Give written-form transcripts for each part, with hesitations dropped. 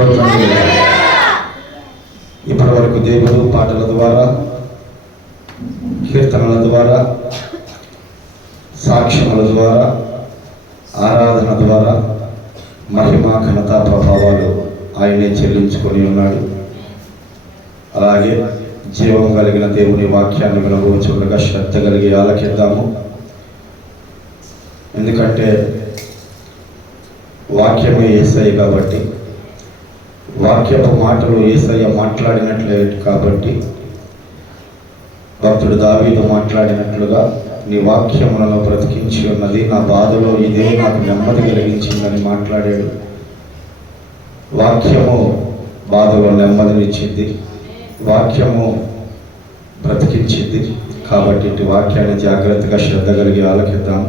స్తోత్రం. ఇప్పటి వరకు దేవుడు పాటల ద్వారా, కీర్తనల ద్వారా, సాక్ష్యముల ద్వారా, ఆరాధన ద్వారా మహిమ ఘనత ప్రభావాలు ఆయనే చెల్లించుకొని ఉన్నాడు. అలాగే జీవం కలిగిన దేవుని వాక్యాన్ని వినబోచుండగా శ్రద్ధ కలిగి ఆలకిద్దాము. ఎందుకంటే వాక్యమే యేసయ్య కాబట్టి, వాక్యపు మాటలు యేసయ్య మాట్లాడినట్లే కాబట్టి, భక్తుడు దావీదు మాట్లాడినట్లుగా నీ వాక్యములను బ్రతికించి ఉన్నది, నా బాధలో ఇదే నాకు నెమ్మది కలిగించిందని మాట్లాడాడు. వాక్యము బాధలో నెమ్మదినిచ్చింది, వాక్యము బ్రతికించింది. కాబట్టి ఇటు వాక్యాన్ని జాగ్రత్తగా శ్రద్ధ కలిగి ఆలకిద్దాము.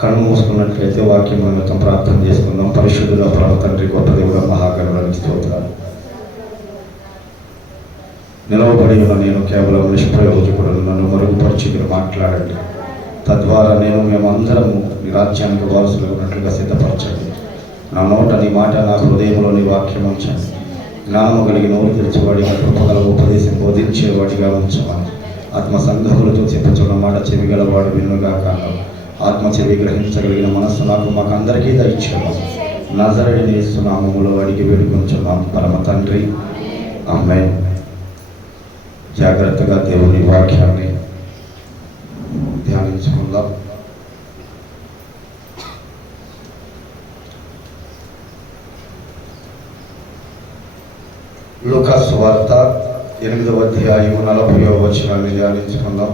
కన్ను మూసుకున్నట్లయితే వాక్యం నిమిత్తం ప్రార్థన చేసుకుందాం. పరిశుద్ధుల ప్రభు తండ్రి, గొప్ప దేవుడ, మహాగణుడానికి స్తోత్రాలు. నిలవబడి ఉన్న నేను కేవలం నిష్ప్రయోజకుడు, నన్ను మరుగుపరిచి మీరు మాట్లాడండి. తద్వారా మేమందరము నీ రాజ్యానికి వారసులు ఉన్నట్లుగా సిద్ధపరచండి. నా నోట నీ మాట, నా హృదయంలో నీ వాక్యం ఉంచండి. జ్ఞానము కలిగి నోరు తెరిచేవాడిగా, కృపగల ఉపదేశం బోధించేవాడిగా ఉంచమని. ఆత్మ సంఘములతో చెప్పుచున్న మాట చెవిగలవాడు వినుగా కాను. ఆత్మ చెవి గ్రహించగలిగిన మనస్సు నాకు మాకందరికీ దయచేయమని నజరేయుని యేసు నామములో అడిగి వేడుకొంచున్నాం పరమ తండ్రి, ఆమేన్. జాగ్రత్తగా దేవుని వాక్యాన్ని ధ్యానించుకుందాం. లూకా సువార్త 8వ అధ్యాయము 40వ వచనాన్ని ధ్యానించుకుందాం.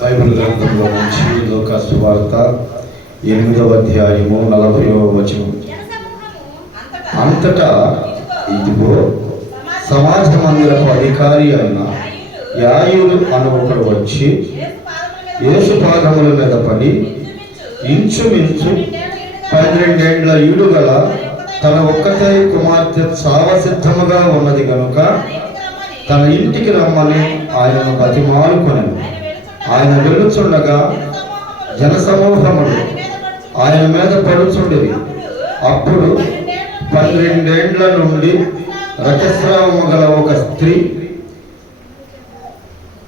బైబిల్ గ్రంథంలో నుంచి లూకా సువార్త 8వ అధ్యాయము 40వ వచనం. అంతటా ఇదిగో సమాజ మందిరపు అధికారి అయిన యాయూరు అను ఒకడు వచ్చి యేసు పాదముల మీద పడి, ఇంచుమించు 12 ఏండ్ల ఈడు గల తన ఒక్కతే కుమార్తె సావసిద్ధముగా ఉన్నది గనుక తన ఇంటికి రమ్మని ఆయనను బతిమాలుకొనెను. ఆయన వెళ్ళుచుండగా జనసమూహములు ఆయన మీద పడుచుండేవి. అప్పుడు 12 ఏండ్ల నుండి రక్తస్రావము గల ఒక స్త్రీ,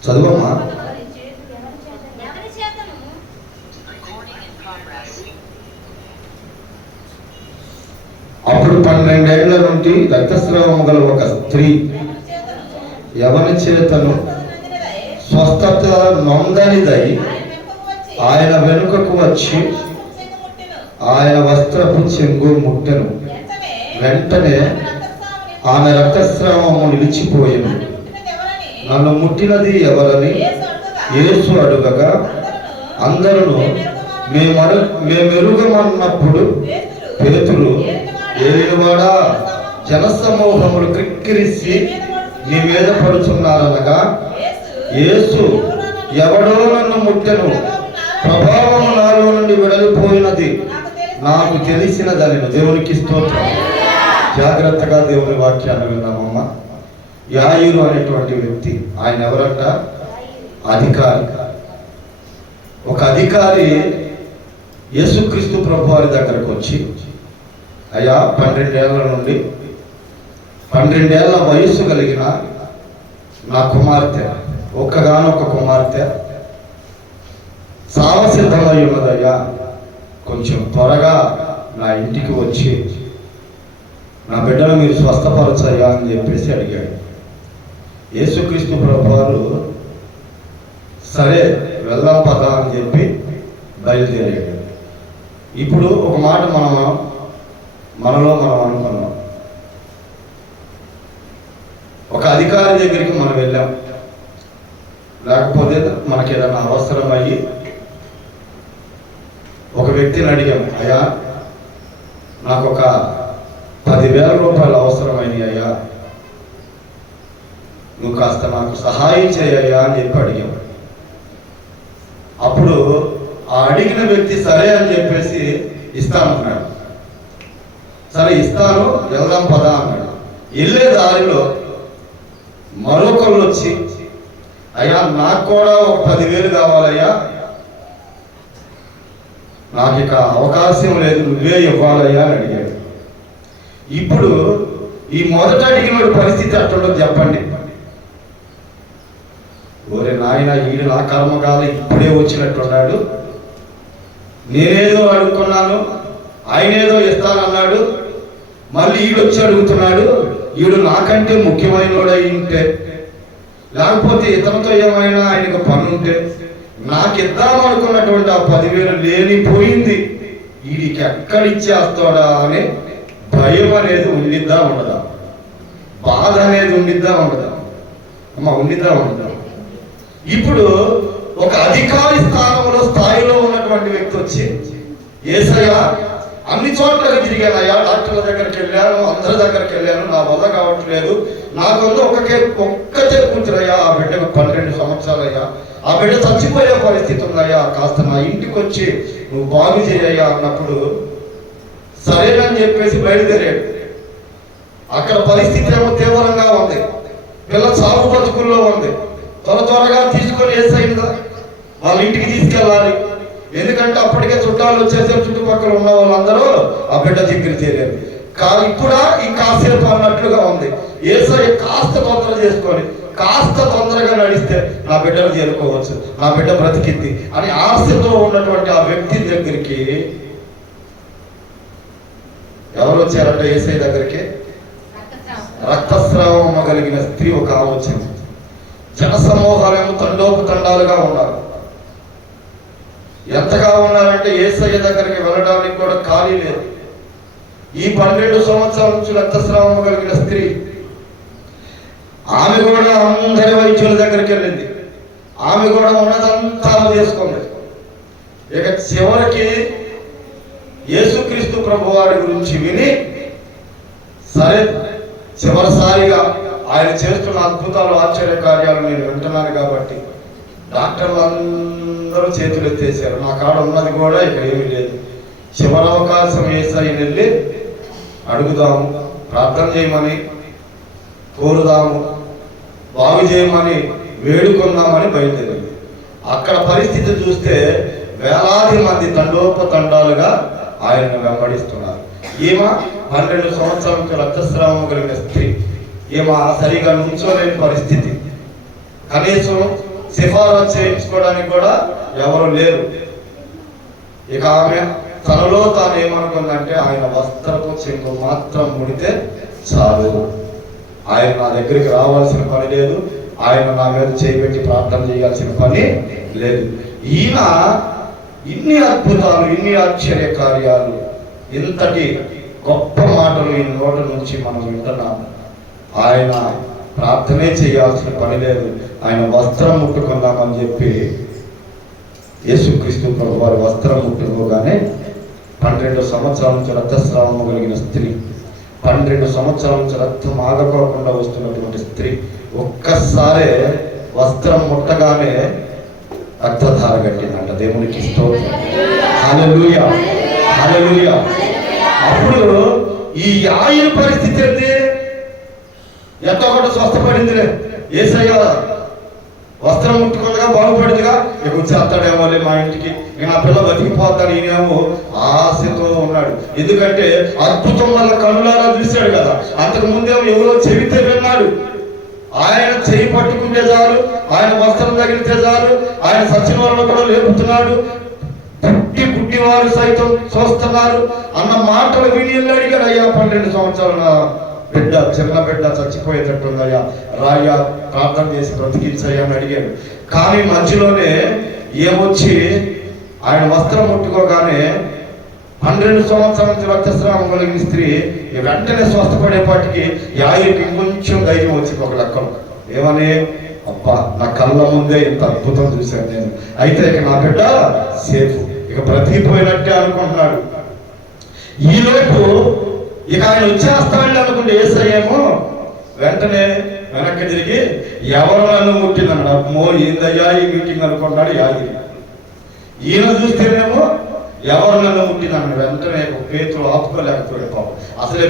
చదువమ్మా. అప్పుడు 12 ఏండ్ల నుండి రక్తస్రావము గల ఒక స్త్రీ ఎవరి చేతను స్వస్థత నొందనిదై ఆయన వెనుకకు వచ్చి ఆయన వస్త్రపు చెంగు ముట్టెను. వెంటనే ఆమె రక్తస్రావము నిలిచిపోయింది. నన్ను ముట్టినది ఎవరని యేసు అడుగగా అందరూ మేమెరుగమన్నప్పుడు పేతురు, ఏలినవాడా, జనసమూహములు క్రిక్కిరిసి నీ మీద పడుచున్నారనగా యేసు, ఎవడో నన్ను ముట్టెను, ప్రభావము నాలో నుండి వెడలిపోయినది, నాకు తెలిసినదని. దేవునికి స్తోత్రం. జాగ్రత్తగా దేవుని వాక్యాన్ని విన్నామమ్మ. యాయూరు అనేటువంటి వ్యక్తి, ఆయన ఎవరంట? అధికారి. ఒక అధికారి యేసుక్రీస్తు ప్రభు వారి దగ్గరకు వచ్చి, అయ్యా, 12 ఏళ్ల నుండి 12 ఏళ్ల వయస్సు కలిగిన నా కుమార్తె, ఒక్కగానొక్క కుమార్తె సావసిద్ధమై ఉన్నదయ్యా, కొంచెం త్వరగా నా ఇంటికి వచ్చి నా బిడ్డను మీరు స్వస్థపరచయ్యా అని చెప్పేసి అడిగాడు. యేసుక్రీస్తు ప్రభువారు సరే వెళ్దాం పదా అని చెప్పి బయలుదేరాడు. ఇప్పుడు ఒక మాట మనలో మనం అనుకున్నాం. ఒక అధికారి దగ్గరికి మనం వెళ్ళాం, లేకపోతే మనకి ఏదైనా అవసరం అయ్యి ఒక వ్యక్తిని అడిగాం, అయ్యా నాకు ఒక 10,000 రూపాయలు అవసరమైనవి అయ్యా, నువ్వు కాస్త నాకు సహాయం చేయయ్యా అని చెప్పి అడిగాం. అప్పుడు ఆ అడిగిన వ్యక్తి సరే అని చెప్పేసి ఇస్తానన్నాడు. సరే ఇస్తాను, వెళ్దాం పదా అన్నాడు. వెళ్ళే దారిలో మరొకళ్ళు వచ్చి, అయ్యా నాకు కూడా ఒక 10,000 కావాలయ్యా, నాకు ఇక అవకాశం లేదు, నువ్వే ఇవ్వాలయ్యా అని అడిగాడు. ఇప్పుడు ఈ మొదట అడిగిన పరిస్థితి అట్లా చెప్పండి. ఓరే నాయన, ఈడు నా కర్మకాలం ఇప్పుడే వచ్చినట్టున్నాడు, నేనేదో అడుగుతున్నాను, ఆయన ఏదో ఇస్తానన్నాడు, మళ్ళీ ఈడొచ్చి అడుగుతున్నాడు. ఈడు నాకంటే ముఖ్యమైనోడై ఉంటే, లేకపోతే ఇతనితో ఏమైనా ఆయనకు పని ఉంటే, నాకు ఇద్దామనుకున్నటువంటి ఆ 10,000 లేనిపోయింది, వీడికి ఎక్కడిచ్చేస్తాడా అనే భయం అనేది ఉండిద్దా ఉండదా? బాధ అనేది ఉండిద్దా ఉండదా? ఉండిద్దా ఉండదా? ఇప్పుడు ఒక అధికారి స్థాయిలో ఉన్నటువంటి వ్యక్తి వచ్చి, యేసయ్య అన్ని చోట్లకి తిరిగానయ్యా, డాక్టర్ల దగ్గరికి వెళ్ళాను, అందరి దగ్గరికి వెళ్ళాను, నా వల్ల కావట్లేదు, నాకొందు ఒక్కటే కూతురయ్యా, ఆ బిడ్డకు 12 సంవత్సరాలయ్యా, ఆ బిడ్డ చచ్చిపోయే పరిస్థితి ఉందయ్యా, కాస్త నా ఇంటికి వచ్చి నువ్వు బాగు చేయయ్యా అన్నప్పుడు సరేనని చెప్పేసి బయలుదేరాడు. అక్కడ పరిస్థితి ఏమో తీవ్రంగా ఉంది, పిల్ల సాగు బతుకుల్లో ఉంది. త్వరగా తీసుకొని యేసయ్య వాళ్ళ ఇంటికి తీసుకెళ్ళాలి, ఎందుకంటే అప్పటికే చుట్టాలు వచ్చేసారు, చుట్టుపక్కల ఉన్న వాళ్ళందరూ ఆ బిడ్డ దగ్గర చేరారు. ఇప్పుడా ఈ కాసేపు అన్నట్లుగా ఉంది. యేసయ్య కాస్త తొందర చేసుకొని కాస్త తొందరగా నడిస్తే నా బిడ్డను చేరుకోవచ్చు, నా బిడ్డ బ్రతికింది అని ఆశతో ఉన్నటువంటి ఆ వ్యక్తి దగ్గరికి ఎవరు వచ్చారంటే యేసయ్య దగ్గరికి రక్తస్రావం కలిగిన స్త్రీ ఒక వచ్చింది. జనసమూహాలేమో తండోపతండాలుగా ఉన్నారు. ఎంతగా ఉన్నారంటే యేసయ్య దగ్గరికి వెళ్ళడానికి కూడా ఖాళీ లేదు. ఈ 12 సంవత్సరాల నుంచి రక్తస్రావం కలిగిన స్త్రీ, ఆమె కూడా అందరి వైద్యుల దగ్గరికి వెళ్ళింది, ఆమె కూడా ఉన్నదంతా చేసుకుంది. ఇక చివరికి యేసుక్రీస్తు ప్రభువారి గురించి విని, సరే చివరిసారిగా ఆయన చేస్తున్న అద్భుతాలు ఆశ్చర్య కార్యాలు నేను వింటున్నాను కాబట్టి డాక్టర్లు అందరూ చేతులు ఎత్తేసారు, నా కాడ ఉన్నది కూడా ఇక ఏమీ లేదు, చివరి అవకాశం యేసయ్యని వెళ్ళి అడుగుదాము, ప్రార్థన చేయమని కోరుదాము, బాగు చేయమని వేడుకుందామని బయలుదేరింది. అక్కడ పరిస్థితి చూస్తే వేలాది మంది తండోపతండాలుగా ఆయనను వెంబడిస్తున్నారు. ఈమె 12 సంవత్సరాల నుంచి రక్తస్రావం కలిగిన స్త్రీ, ఈమె సరిగా నుంచోలేని పరిస్థితి, కనీసం సిఫారసు చేయించుకోవడానికి కూడా ఎవరు లేరు. ఇక ఆమె తనలో తాను ఏమనుకుందంటే, ఆయన వస్త్రపు చెంగు మాత్రం ముడితే చాలు, ఆయన నా దగ్గరికి రావాల్సిన పని లేదు, ఆయన నా మీద చేయబెట్టి ప్రార్థన చేయాల్సిన పని లేదు. ఈయన ఇన్ని అద్భుతాలు, ఇన్ని ఆశ్చర్య కార్యాలు, ఇంతటి గొప్ప మాటలు ఈ నోట నుంచి మనం వింటున్నాము. ఆయన ప్రార్థనే చేయాల్సిన పని లేదు, ఆయన వస్త్రం ముట్టుకుందామని చెప్పి యేసుక్రీస్తు ప్రభు వారి వస్త్రం ముట్టుకోగానే 12 సంవత్సరాల నుంచి రక్తస్రావం కలిగిన స్త్రీ, 12 సంవత్సరాల నుంచి రక్తం ఆగకోకుండా వస్తున్నటువంటి స్త్రీ ఒక్కసారే వస్త్రం ముట్టగానే రక్తధార కట్టిందంట. దేవునికి స్తోత్రం, హల్లెలూయా, హల్లెలూయా. అప్పుడు ఈ ఆయన పరిస్థితి ఏంటి? ఎంతో ఒకటి స్వస్థపడిందిలే, యేసయ్య వస్త్రం ముట్టుకుండగా బాగుపడిందిగా, ఇక వచ్చేస్తాడేమో మా ఇంటికి, నేను ఆ పిల్ల బతికిపోతాను, ఈయనేమో ఆశతో ఉన్నాడు. ఎందుకంటే అద్భుతం వల్ల కనులారా చూశాడు కదా, అంతకు ముందేమో ఎవరో చెబితే విన్నాడు. ఆయన చేయి పట్టుకుంటే చాలు, ఆయన వస్త్రం తగిలితే చాలు, ఆయన సచిన వాళ్ళను కూడా లేపుతున్నాడు, పుట్టి వారు సైతం చూస్తున్నారు అన్న మాటలు విని అడిగాడు. అయ్యా 12 సంవత్సరాల బిడ్డ, చిన్న బిడ్డ చచ్చిపోయేటట్టుందయ్యా, రాయ్యా ప్రార్థన చేసి బ్రతికించయ్యా అని అడిగాడు. కానీ మధ్యలోనే ఏమొచ్చి ఆయన వస్త్రం ముట్టుకోగానే 12 సంవత్సరాల నుంచి రక్తస్రావం కలిగిన స్త్రీ వెంటనే స్వస్థపడేపాటికి యాయికి ఇంకొంచెం ధైర్యం వచ్చింది ఒక లెక్కలో. ఏమని, అబ్బా నా కళ్ళ ముందే ఇంత అద్భుతం చూశాను నేను, అయితే ఇక నా బిడ్డ సేఫ్, ఇక బ్రతికిపోయినట్టే అనుకుంటున్నాడు. ఈలోపు ఇక ఆయన వచ్చేస్తాడు అనుకుంటే యేసయ్యేమో వెంటనే వెనక్కి తిరిగి ఎవరు నన్ను ముట్టిందన్నాడు. అమ్మో ఏందయ్యా ఈ మీటింగ్ అనుకుంటున్నాడు యాగిరి. ఈయన చూస్తేనేమో ఎవరు నన్ను ముట్టిందన్నాడు. వెంటనే పేతులు ఆపుకోలేకపోయాడు పాపం, అసలే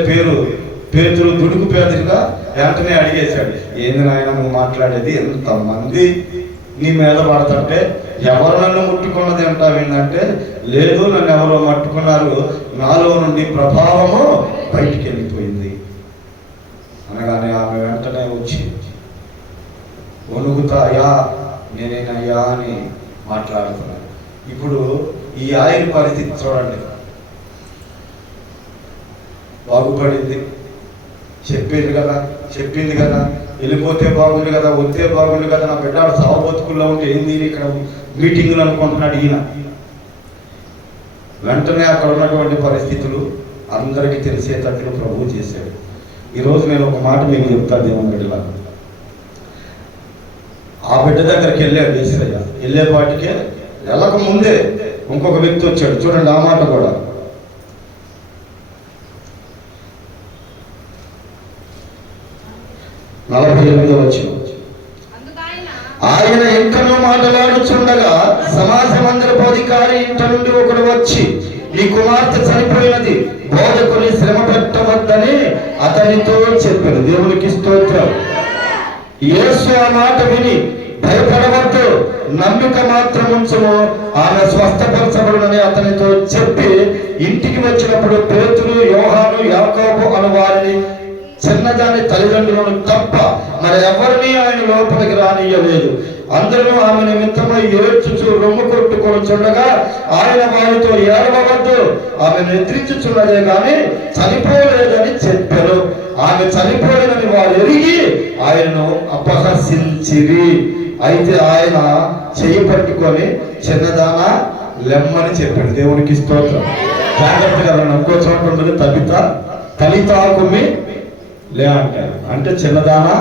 పేతులు దుడుకు పేదలుగా వెంటనే అడిగేశాడు, ఏంది నాయన నువ్వు మాట్లాడేది, ఎంతమంది నీ మీద పడుతుంటే ఎవరు నన్ను ముట్టుకున్నది అంటావేంటంటే, లేదు నన్ను ఎవరో మట్టుకున్నారు, నాలో నుండి ప్రభావము బయటికి వెళ్ళిపోయింది అనగానే ఆమె వెంటనే వచ్చి వణుకుతా, అయ్యా నేనేనయ్యా అని మాట్లాడుతున్నాను. ఇప్పుడు ఈ ఆయన పరిస్థితి చూడండి. బాగుపడింది, చెప్పింది కదా, వెళ్ళిపోతే బాగుండు కదా, వస్తే బాగుండు కదా, నా బిడ్డ సావు బతుకుల్లో ఉంటే ఏంది ఇక్కడ మీటింగులు అనుకుంటున్నాడు ఈయన. వెంటనే అక్కడ ఉన్నటువంటి పరిస్థితులు అందరికీ తెలిసేటట్లు ప్రభువు చేశాడు. ఈరోజు నేను ఒక మాట మీకు చెప్తాను దేవుని బిడ్డలా. ఆ బిడ్డ దగ్గరికి వెళ్ళాడు యేసయ్య. వెళ్ళేపాటికే వెళ్ళక ముందే ఇంకొక వ్యక్తి వచ్చాడు. చూడండి ఆ మాట కూడా. 48వ వచనం. ఆయన ఇంకనూ మాట్లాడుచుండగా సమాజమందరపు అధికారి ఇంట నుండి ఒకడు వచ్చి, నీ కుమార్తె చనిపోయినది, బోధకుని శ్రమ పెట్టవద్దని అతనితో చెప్పాను. దేవునికి స్తోత్రం. యేసు ఆ మాట విని, భయపడవద్దు, నమ్మిక మాత్రం ఉంచుము, ఆమె స్వస్థపరచబడునని అతనితో చెప్పి ఇంటికి వచ్చినప్పుడు పేతురు, యోహాను, యాకోబు అను వారిని చిన్నదాని తల్లిదండ్రులను తప్ప మరి ఎవరిని ఆయన లోపలికి రానియలేదు. అందరూ ఆమె నిమిత్తమై ఏడ్చుచు రొమ్ము కొట్టుకొని చూడగా ఆయన వారితో, ఏడవవద్దు, ఆమె నిద్రించుచున్నదే కానీ చనిపోలేదని చెప్పారు. ఆమె చనిపోలేదని వారు ఎరిగి ఆయనను అపహసించిరి. అయితే ఆయన చెయ్యి పట్టుకొని, చిన్నదానా లెమ్మని చెప్పాడు. దేవునికి స్తోత్రం. జాగ్రత్తగా ఇంకో చోట ఉండదు, తలితాకుమి లే అంటారు, అంటే చిన్నదానా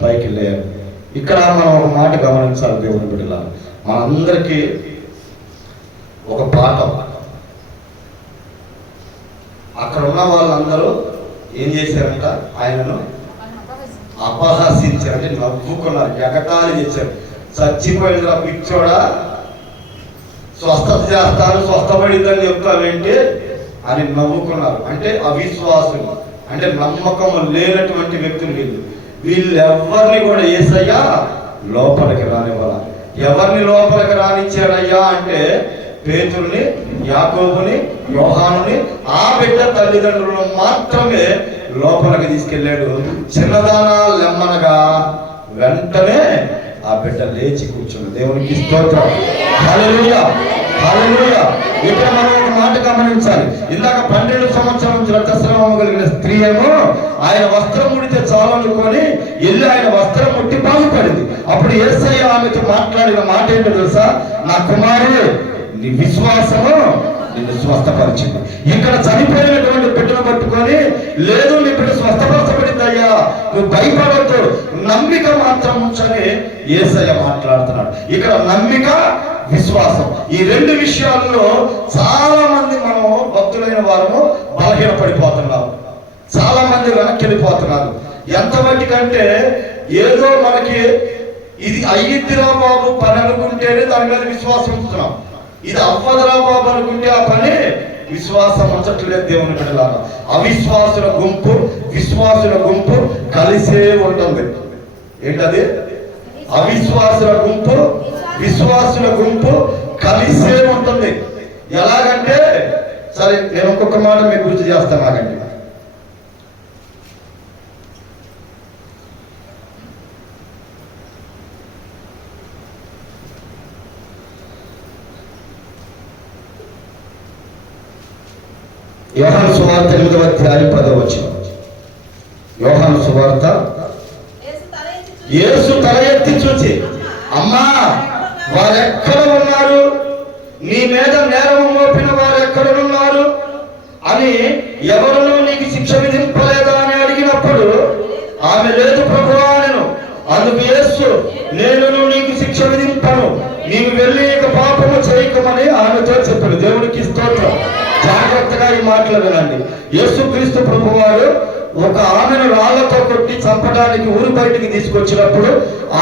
పైకి లే. ఇక్కడ మనం ఒక మాట గమనించాలి దేవుని బిడ్డలా. మనందరికీ ఒక పాఠం. అక్కడ ఉన్న వాళ్ళందరూ ఏం చేశారంట? ఆయనను అపహసించారు, అంటే నవ్వుకున్నారు, ఎగతాళి చేశారు. చచ్చిపోయిందిరా పిచ్చోడా, స్వస్థత చేస్తాను, స్వస్థపడిందని చెప్తావేంటి అని నవ్వుకున్నారు. అంటే అవిశ్వాసులు, అంటే నమ్మకం లేనటువంటి వ్యక్తులు వీళ్ళు ఎవరిని కూడా యేసయ్య లోపలికి రానివ్వాల. ఎవరిని లోపలికి రానిచ్చాడయ్యా అంటే పేతురుని, యాకోబుని, యోహానుని, ఆ బిడ్డ తల్లిదండ్రులను మాత్రమే లోపలికి తీసుకెళ్ళాడు. చిన్నదానా లెమ్మనగా వెంటనే ఆ బిడ్డ లేచి కూర్చుంది. దేవునికి స్తోత్రం. హల్లెలూయా, హల్లెలూయా. ఇక్కడ మనం ఒక మాట గమనించాలి. ఇందాక 12 సంవత్సరాల నుంచి రక్తస్రావం కలిగిన స్త్రీ ఏమో ఆయన వస్త్రం ముడితే చాలు అనుకొని వెళ్ళి ఆయన వస్త్రం ముట్టి బాగుపడింది. అప్పుడు యేసయ్య ఆమెతో మాట్లాడిన మాట ఏంటో తెలుసా? నా కుమారుడు, నీ విశ్వాసము నిన్ను స్వస్థపరిచింది. ఇక్కడ చనిపోయినటువంటి బిడ్డను పట్టుకొని, లేదు నీ బిడ్డ స్వస్థపరచబడిందయ్యా, నువ్వు భయపడవద్దు, నమ్మిక మాత్రం ఉంచని యేసయ్య మాట్లాడుతున్నాడు. ఇక్కడ నమ్మిక, విశ్వాసం, ఈ 2 విషయాల్లో చాలా మంది మనం భక్తులైన వారు బలహీన పడిపోతున్నారు. చాలా మంది వెనక్కి వెళ్ళిపోతున్నారు. ఎంతమందికంటే ఏదో మనకి ఇది అయ్యిద్దిరా బాబు పని అనుకుంటేనే దాని మీద విశ్వాసం ఉంచుతున్నాం. ఇది అవ్వదురా బాబు అనుకుంటే ఆ పని విశ్వాసం ఉంచట్లేదు. దేవుని బిడ్డలారా, అవిశ్వాసుల గుంపు, విశ్వాసుల గుంపు కలిసే ఉంటుంది. ఏంటది? అవిశ్వాసుల గుంపు, విశ్వాసుల గుంపు కలిసే ఉంటుంది. ఎలాగంటే, సరే నేను ఒక్కొక్క మాట మీకు గుర్తు చేస్తాను. ఆగండి. యోహాను సువార్త 8వ అధ్యాయం 10వ వచనం. యోహాను సువార్త. యేసు తల ఎత్తి చూచి, అమ్మా, వారెక్కడ ఉన్నారు? నీ మీద నేరము మోపిన వారు ఎక్కడున్నారు అని ఎవరునూ నీకు శిక్ష విధింపలేదా అని అడిగినప్పుడు ఆమె, లేదు ప్రభువా అనెను. అందుకు యేసు, నేను నీకు శిక్ష విధింపను, నీవు వెళ్ళి ఇక పాపము చేయకమని ఆమెతో చెప్పాడు. దేవునికి స్తోత్రం. జాగ్రత్తగా ఈ మాటలు వినండి. యేసుక్రీస్తు ప్రభువారు ఒక ఆమెను రాళ్లతో కొట్టి చంపడానికి ఊరు బయటికి తీసుకొచ్చినప్పుడు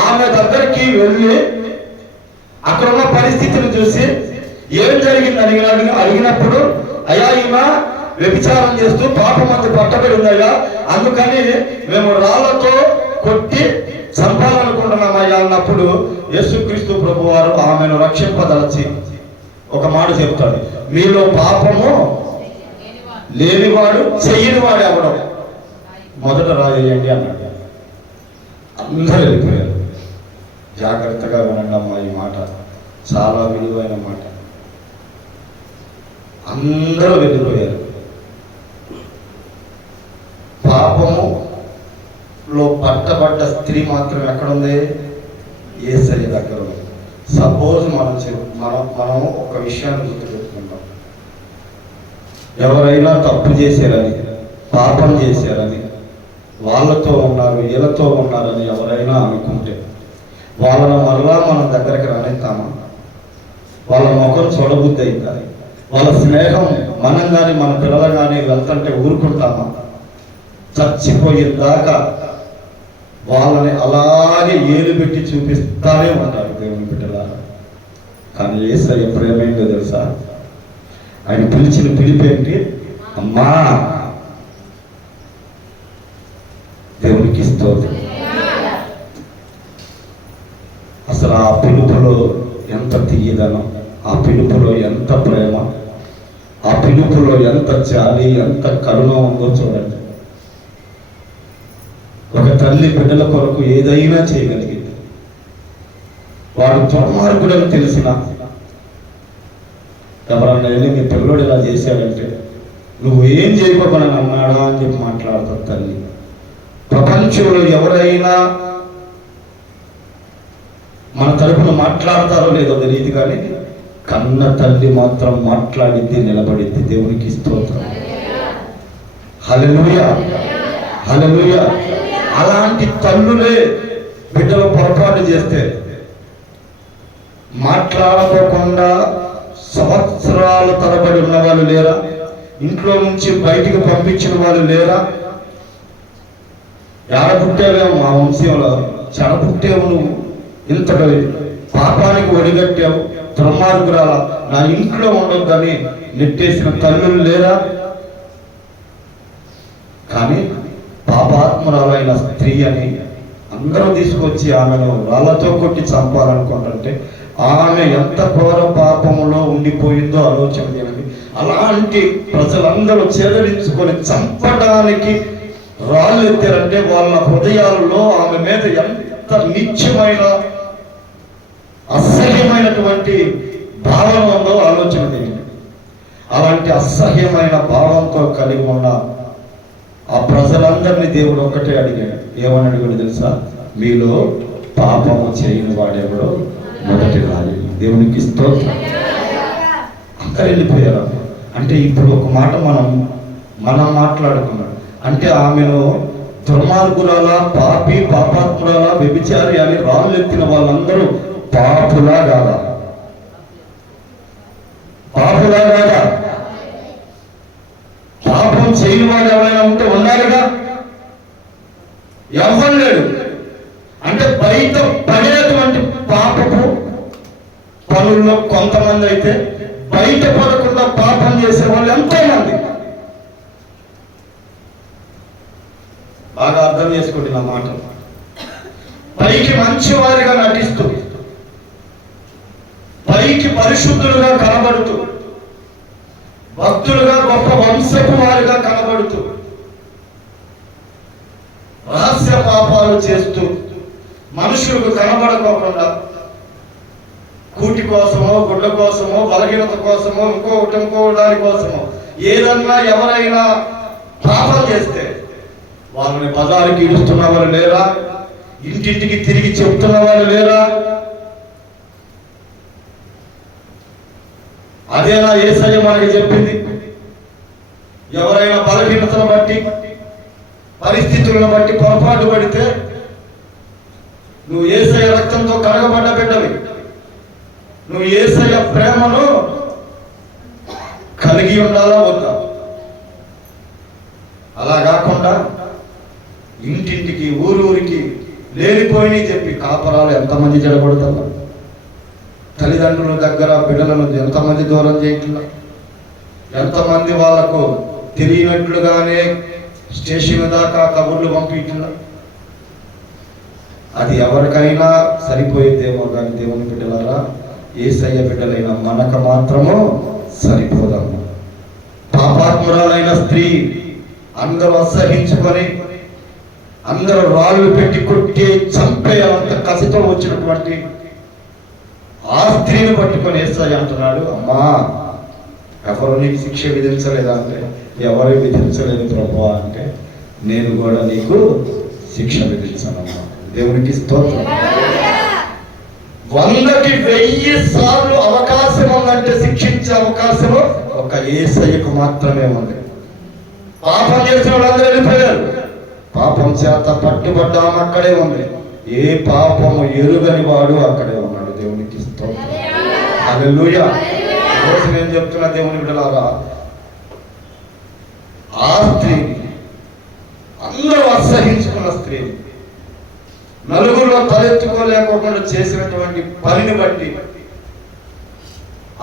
ఆమె దగ్గరికి వెళ్ళి అక్కడ ఉన్న పరిస్థితిని చూసి ఏం జరిగింది అడిగినప్పుడు, అయ్యా ఈమె వ్యభిచారం చేస్తూ పాపమందు పట్టబడి ఉందయ్యా, అందుకని మేము రాళ్లతో కొట్టి చంపాలనుకుంటున్నామయ్యా అన్నప్పుడు యేసుక్రీస్తు ప్రభు వారు ఆమెను రక్షింపదలచి ఒక మాట చెప్తాడు, మీలో పాపము లేనివాడు చెయ్యనివాడు ఎవడో మొదట రాయేయండి అన్నాడు. అందరూ వెళ్ళిపోయారు. జాగ్రత్తగా వినండి అమ్మా, ఈ మాట చాలా విలువైన మాట. అందరూ వెళ్ళిపోయారు. పాపములో పట్టబడ్డ స్త్రీ మాత్రం ఎక్కడుంది? యేసయ్య దగ్గర ఉంది. సపోజ్ మనం ఒక విషయాన్ని గుర్తుపెట్టుకుంటాం, ఎవరైనా తప్పు చేశారని, పాపం చేశారని, వాళ్ళతో ఉన్నారు వీళ్ళతో ఉన్నారని ఎవరైనా అనుకుంటే వాళ్ళని మరలా మనం దగ్గరికి రానిస్తామా? వాళ్ళ ముఖం చూడబుద్ధి అవుతుంది. వాళ్ళ స్నేహం మనం కానీ మన పిల్లలు కానీ వెళ్తుంటే ఊరుకుంటామా? చచ్చిపోయేదాకా వాళ్ళని అలాగే ఏలు పెట్టి చూపిస్తానే ఉంటారు దేవుని బిడ్డలారా. కానీ యేసయ్య ప్రేమేంటో తెలుసా? ఆయన పిలిచిన పిలిపేంటి? అమ్మా. దేవునికి స్తోత్రం. అసలు ఆ పిలుపులో ఎంత తీయదనం, ఆ పిలుపులో ఎంత ప్రేమ, ఆ పిలుపులో ఎంత జాలి, ఎంత కరుణ ఉందో చూడండి. ఒక తల్లి బిడ్డల కొరకు ఏదైనా చేయగలిగింది. వాడు దుర్మార్గుడని తెలిసిన ఎవరన్నా వెళ్ళి మీ పిల్లడు ఇలా చేశాడంటే నువ్వు ఏం చేయకపోయినా అన్నాడా అని చెప్పి మాట్లాడుతారు తల్లి. ప్రపంచంలో ఎవరైనా మన తరపున మాట్లాడతారో లేదో తెలియదు, కానీ కన్న తల్లి మాత్రం మాట్లాడిద్ది, నిలబడిద్ది. దేవునికి స్తోత్రం. హల్లెలూయా, హల్లెలూయా. అలాంటి తల్లులే బిడ్డలు పొరపాటు చేస్తే మాట్లాడకుండా సంవత్సరాల తరబడి ఉన్న వాళ్ళు లేరా? ఇంట్లో నుంచి బయటికి పంపించిన వాళ్ళు లేరా? ఎడ పుట్టావేమో మా వంశంలో, చెడ పుట్టావు నువ్వు, ఇంతటి పాపానికి ఒడిగట్టావు, దుర్మార్గురాల, నా ఇంట్లో ఉండొద్దని నెట్టేసిన తల్లులు లేరా? కానీ పాపాత్మురాలైన స్త్రీ అని అందరూ తీసుకొచ్చి ఆమెను రాళ్లతో కొట్టి చంపాలనుకుంటుంటే ఆమె ఎంత ఘోర పాపములో ఉండిపోయిందో ఆలోచన చేయండి. అలాంటి ప్రజలందరూ చేదరించుకొని చంపడానికి రాళ్ళు ఎత్తారంటే వాళ్ళ హృదయాలలో ఆమె మీద ఎంత నిత్యమైన అసహ్యమైనటువంటి భావం ఉందో ఆలోచన చేయండి. అలాంటి అసహ్యమైన భావంతో కలిగి ఉన్న ఆ ప్రజలందరినీ దేవుడు ఒక్కటే అడిగాడు. ఏమని అడిగాడు తెలుసా? మీలో పాపము చేయని వాడెవడో మొదటి రాలి. దేవునికి స్తోత్రం. అందరు వెళ్ళిపోయారు. అంటే ఇప్పుడు ఒక మాట మనం మాట్లాడుకున్నాడు అంటే ఆమెను దుర్మార్గురాల, పాపి, పాపాత్మురాల, వ్యభిచారి అని రాళ్ళు ఎత్తిన వాళ్ళందరూ పాపులా కాదా? పాపులా కాదా? పాపం చేయని వాడు ఎవరైనా ఉంటే ఉన్నారుగా? ఎవరు లేడు. అంటే బయట పడేటువంటి పాపపు పనుల్లో కొంతమంది అయితే బయట పడకుండా పాపం చేసే వాళ్ళు ఎంతో మంది. బాగా అర్థం చేసుకోండి నా మాట. పైకి మంచి వారిగా నటిస్తూ, పైకి పరిశుద్ధులుగా కనబడుతూ, భక్తులుగా గొప్ప వంశపు వారిగా కనబడుతూ, రహస్య పాపాలు చేస్తూ, మనుషులకు కనబడుకోకుండా కూటి కోసమో, గుడ్ల కోసమో, బలహీనత కోసమో, ఇంకో దాని కోసమో ఏదన్నా ఎవరైనా పాపం చేస్తే వాళ్ళని బజారుకి ఇడుస్తున్న వాళ్ళు లేరా? ఇంటింటికి తిరిగి చెప్తున్న వాళ్ళు లేరా? అదేనా యేసయ్య మనకి చెప్పింది? ఎవరైనా బలహీనతను బట్టి, పరిస్థితులను బట్టి పొరపాటు పడితే నువ్వు యేసయ్య రక్తంతో కడగబడ్డ బిడ్డవి, నువ్వు యేసయ్య ప్రేమను కలిగి ఉండాలా వద్దా? అలా కాకుండా ఇంటింటికి, ఊరూరికి లేనిపోయి చెప్పి కాపరాలు ఎంతమంది జడగొడతారు? తల్లిదండ్రుల దగ్గర బిడ్డలను ఎంతమంది దూరం చేయట్లా? ఎంతమంది వాళ్ళకు తెలియనట్లుగానే స్టేషన్ దాకా కబుర్లు పంపించట్లా? అది ఎవరికైనా సరిపోయేదేమో కానీ దేవుని బిడ్డలారా, యేసయ్య బిడ్డలైన మనకు మాత్రము సరిపోదమ్మా. పాపాత్మురాలైన స్త్రీ అందరూ అసహించుకొని అందరూ రాళ్ళు పెట్టి కొట్టి చంపే అంత కసితో వచ్చినటువంటి ఆ స్త్రీని పట్టుకొని యేసయ్య అంటున్నాడు, అమ్మా ఎవరు నీకు శిక్ష విధించలేదా అంటే, ఎవరు విధించలేదు ప్రభువా అంటే, నేను కూడా నీకు శిక్ష విధించానమ్మా. దేవునికి స్తోత్రం. 100కి 1000 సార్లు అవకాశం ఉందంటే శిక్షించే అవకాశము ఒక యేసయ్యకు మాత్రమే ఉంది. పాపం చేసిన వాళ్ళందరూ వెళ్ళిపోయారు. పాపం చేత పట్టుబడ్డాము అక్కడే ఉంది. ఏ పాపము ఎరుగని వాడు అక్కడే ఉన్నాడు. దేవునికి స్తోత్రం. హల్లెలూయా. రోజు నేను చెప్తున్నా దేవుని బిడ్డలారా, ఆ స్త్రీ అందరూ అసహించుకున్న స్త్రీ నలుగురిలో తలెత్తుకోలేకుండా చేసినటువంటి పనిని బట్టి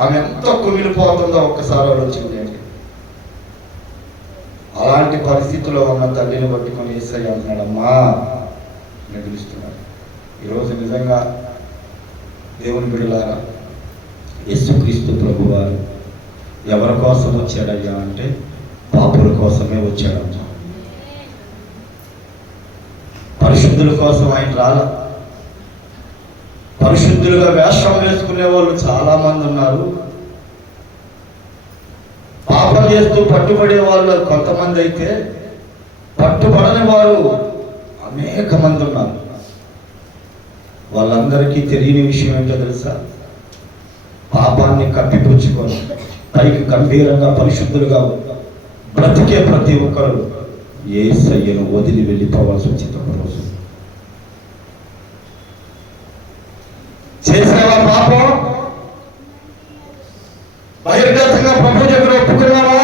ఆమె ఎంత కుమిలిపోతుందో ఒక్కసారి ఆలోచించండి. అలాంటి పరిస్థితిలో ఉన్న తల్లిని పట్టుకొని యేసయ్య అంటున్నాడు, అమ్మా నేను పిలుస్తున్నాడు. ఈరోజు నిజంగా దేవుని బిడ్డలారా, యేసుక్రీస్తు ప్రభువారు ఎవరి కోసం వచ్చాడయ్యా అంటే పాపుల కోసమే వచ్చాడమ్మా. పరిశుద్ధుల కోసం ఆయన రాల. పరిశుద్ధులుగా వేషం వేసుకునే వాళ్ళు చాలా మంది ఉన్నారు. పాపం చేస్తూ పట్టుబడే వాళ్ళు కొంతమంది అయితే, పట్టుబడని వారు అనేక మంది ఉన్నారు. వాళ్ళందరికీ తెలియని విషయం ఏంటో తెలుసా? పాపాన్ని కప్పిపుచ్చుకొని పైకి గంభీరంగా పరిశుద్ధులుగా బ్రతికే ప్రతి ఒక్కరు యేసయ్యను వదిలి వెళ్ళిపోవాల్సి వచ్చింది. ఒక రోజు చేసావా పాపం, బహిర్గతంగా ప్రభు దగ్గర ఒప్పుకున్నావా,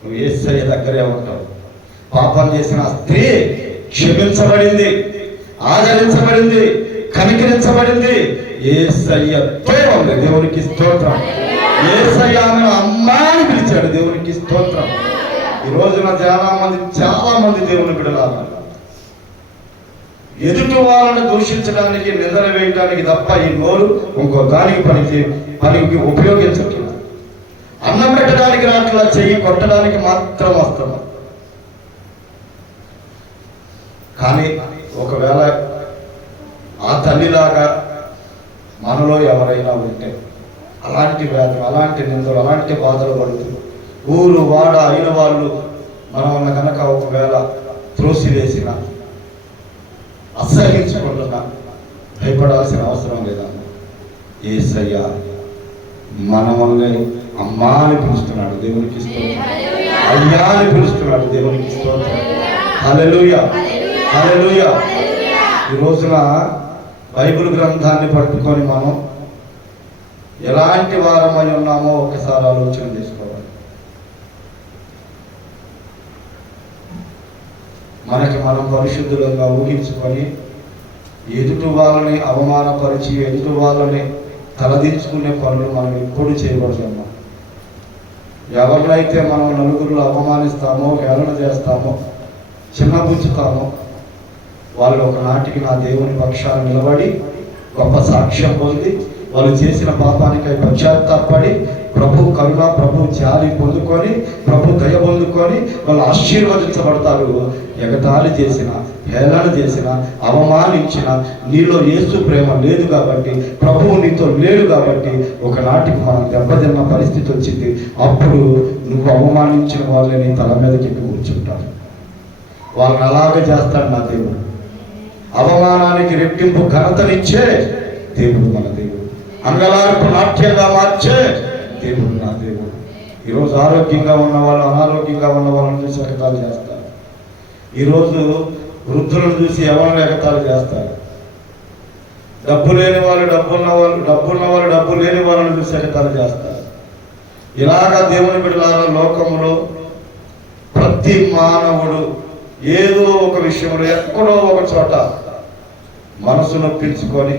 నువ్వు యేసయ్య దగ్గరే ఉంటావు. పాపం చేసిన స్త్రీ క్షమించబడింది, ఆదరించబడింది, కనికరించబడింది. యేసయ్యతో ఉంది. దేవునికి స్తోత్రం. యేసయ్య ఆమెను అమ్మా అని పిలిచాడు. దేవునికి స్తోత్రం. ఈ రోజున చాలా మంది దేవుని బిడ్డలారా ఎదుటి వాళ్ళని దూషించడానికి, నిందన వేయడానికి తప్ప ఈ నోరు ఇంకో దానికి పనికి ఉపయోగించట్లేదు. అన్నం పెట్టడానికి రాట్లా, చెయ్యి కొట్టడానికి మాత్రం వస్తాం. కానీ ఒకవేళ ఆ తల్లిలాగా మనలో ఎవరైనా ఉంటే అలాంటి వ్యాధులు, అలాంటి నిందలు, అలాంటి బాధలు పడుతూ ఊరు వాడ అయిన వాళ్ళు మనల్ని కనుక ఒకవేళ త్రోసివేసిన, అసహించుకుంటున్నా, భయపడాల్సిన అవసరం లేదా? యేసయ్య మన వల్లే అమ్మా అని పిలుస్తున్నాడు. దేవునికి స్తోత్రం. అయ్యా అని పిలుస్తున్నాడు. దేవునికి స్తోత్రం. హల్లెలూయా, హల్లెలూయా. ఈ రోజున బైబిల్ గ్రంథాన్ని పట్టుకొని మనం ఎలాంటి వారమై ఉన్నామో ఒకసారి ఆలోచన చేసుకోవాలి. మనకి మనం పరిశుద్ధులుగా ఊహించుకొని ఎదుటి వాళ్ళని అవమానపరిచి, ఎదుటి వాళ్ళని తలదించుకునే పనులు మనం ఎప్పుడు చేయకూడదమ్మా. ఎవరినైతే మనం నలుగురిలో అవమానిస్తామో, హేళన చేస్తామో, చిన్నబుచ్చుతామో, వాళ్ళు ఒకనాటికి నా దేవుని పక్షాన నిలబడి గొప్ప సాక్ష్యం పొంది వాళ్ళు చేసిన పాపానికై పశ్చాత్తాపడి ప్రభు కరుణ, ప్రభు జాలి పొందుకొని, ప్రభు దయ పొందుకొని వాళ్ళు ఆశీర్వదించబడతారు. ఎగతాళి చేసిన, హేళన చేసిన, అవమానించిన, నీలో యేసు ప్రేమ లేదు కాబట్టి, ప్రభువు నీతో లేడు కాబట్టి ఒకనాటికి మనం దెబ్బతిన్న పరిస్థితి వచ్చింది. అప్పుడు నువ్వు అవమానించిన వాళ్ళని తల మీదకి కూర్చుంటారు. వాళ్ళని అలాగే చేస్తాడు నా దేవుడు. అవమానానికి రెట్టింపు ఘనతనిచ్చే దేవుడు మన దేవుడు. అంగలార్పు నాట్యంగా మార్చే దేవుడు నా దేవుడు. ఈరోజు ఆరోగ్యంగా ఉన్న వాళ్ళు అనారోగ్యంగా ఉన్న వాళ్ళని చూసి ఎగతాళి చేస్తారు. ఈరోజు వృద్ధులను చూసి ఎవరిని ఎగతాళి చేస్తారు. డబ్బు లేని వాళ్ళు, డబ్బున్న వాళ్ళు డబ్బు లేని వాళ్ళని చూసి ఎగతాళి చేస్తారు. ఇలాగా దేవుని బిడ్డలారా, లోకంలో ప్రతి మానవుడు ఏదో ఒక విషయంలో ఎక్కడో ఒక చోట మనసు నొప్పించుకొని,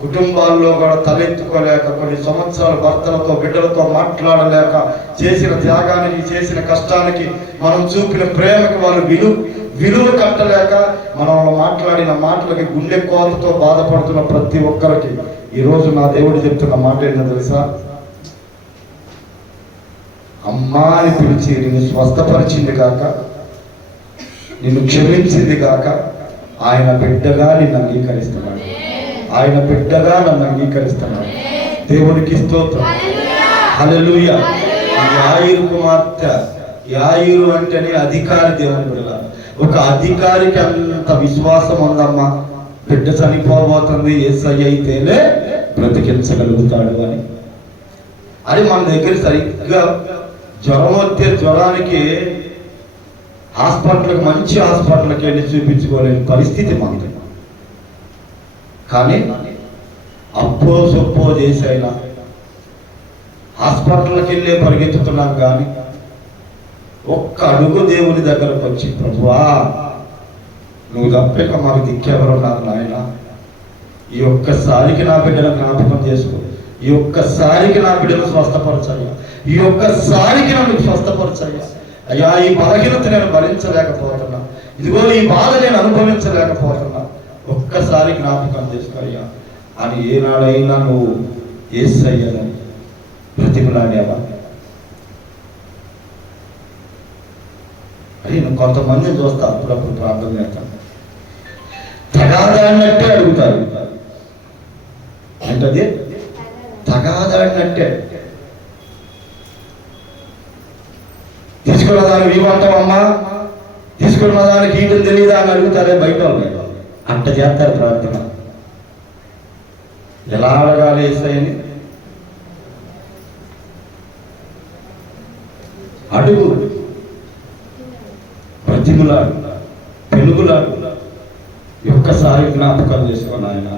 కుటుంబాల్లో కూడా తలెత్తుకోలేక, కొన్ని సంవత్సరాలు భర్తలతో, బిడ్డలతో మాట్లాడలేక, చేసిన త్యాగానికి, చేసిన కష్టానికి, మనం చూపిన ప్రేమకి వాళ్ళు విలువ కట్టలేక మనం మాట్లాడిన మాటలకి గుండె కోతతో బాధపడుతున్న ప్రతి ఒక్కరికి ఈరోజు నా దేవుడు చెప్తున్న మాట ఏంటో తెలుసా? అమ్మా అని పిలిచి నిన్ను స్వస్థపరిచింది కాక, నిన్ను క్షమించింది కాక, ఆయన బిడ్డగా నిన్ను అంగీకరిస్తున్నాడు. ఆయన బిడ్డగా నన్ను అంగీకరిస్తున్నాడు. దేవునికి స్తోత్రం. హల్లెలూయా. యాయిరు కుమార్తె, యాయిరు అంటేనే అధికారి. దేవుని బిడ్డ, ఒక అధికారికి అంత విశ్వాసం ఉందమ్మా, బిడ్డ చనిపోబోతుంది, యేసయ్య అయితేనే బ్రతికించగలుగుతాడు అని. అది మన దగ్గర సరిగ్గా జ్వరం వస్తే జ్వరానికి హాస్పిటల్కి, మంచి హాస్పిటల్కి వెళ్ళి చూపించుకోలేని పరిస్థితి మనది. కానీ అప్పో సొప్పో చేసైనా హాస్పిటల్కి వెళ్ళే పరిగెత్తుతున్నాం. కానీ ఒక్క అడుగు దేవుని దగ్గరకు వచ్చి, ప్రభువా నువ్వు తప్పక మాకు దిక్కెవరున్నారు నాయన, ఈ ఒక్కసారికి నా బిడ్డను జ్ఞాపకం చేసుకో, ఈ ఒక్కసారికి నా బిడ్డను స్వస్థపరచయ్యా, ఈ ఒక్కసారికి నన్ను స్వస్థపరచయ్యా. అయ్యా, ఈ బలహీనత నేను భరించలేకపోతున్నా, ఇదిగో ఈ బాధ నేను అనుభవించలేకపోతున్నా, ఒక్కసారి జ్ఞాపకం చేసుకోయ్యా అని ఏనాడైనా నువ్వు యేసయ్యను బ్రతికులాడావా? అది నువ్వు కొంతమందిని చూస్తా, అప్పుడప్పుడు ప్రార్థన చేస్తాను, తగాదాడినట్టే అడుగుతారు. అంటే తగాదాడినట్టే, తీసుకున్న దానికి ఇవ్వంటావమ్మా, తీసుకున్న దానికి ఈటం తెలియదా అని అడుగుతారే బయట వాళ్ళు. అంట చేస్తారు ప్రార్థన. ఎలా అడగాలి యేసయ్యని? అడుగు, బ్రతిములాడు, పెనుగులాడు. ఒక్కసారి జ్ఞాపకం చేసుకో నాయన,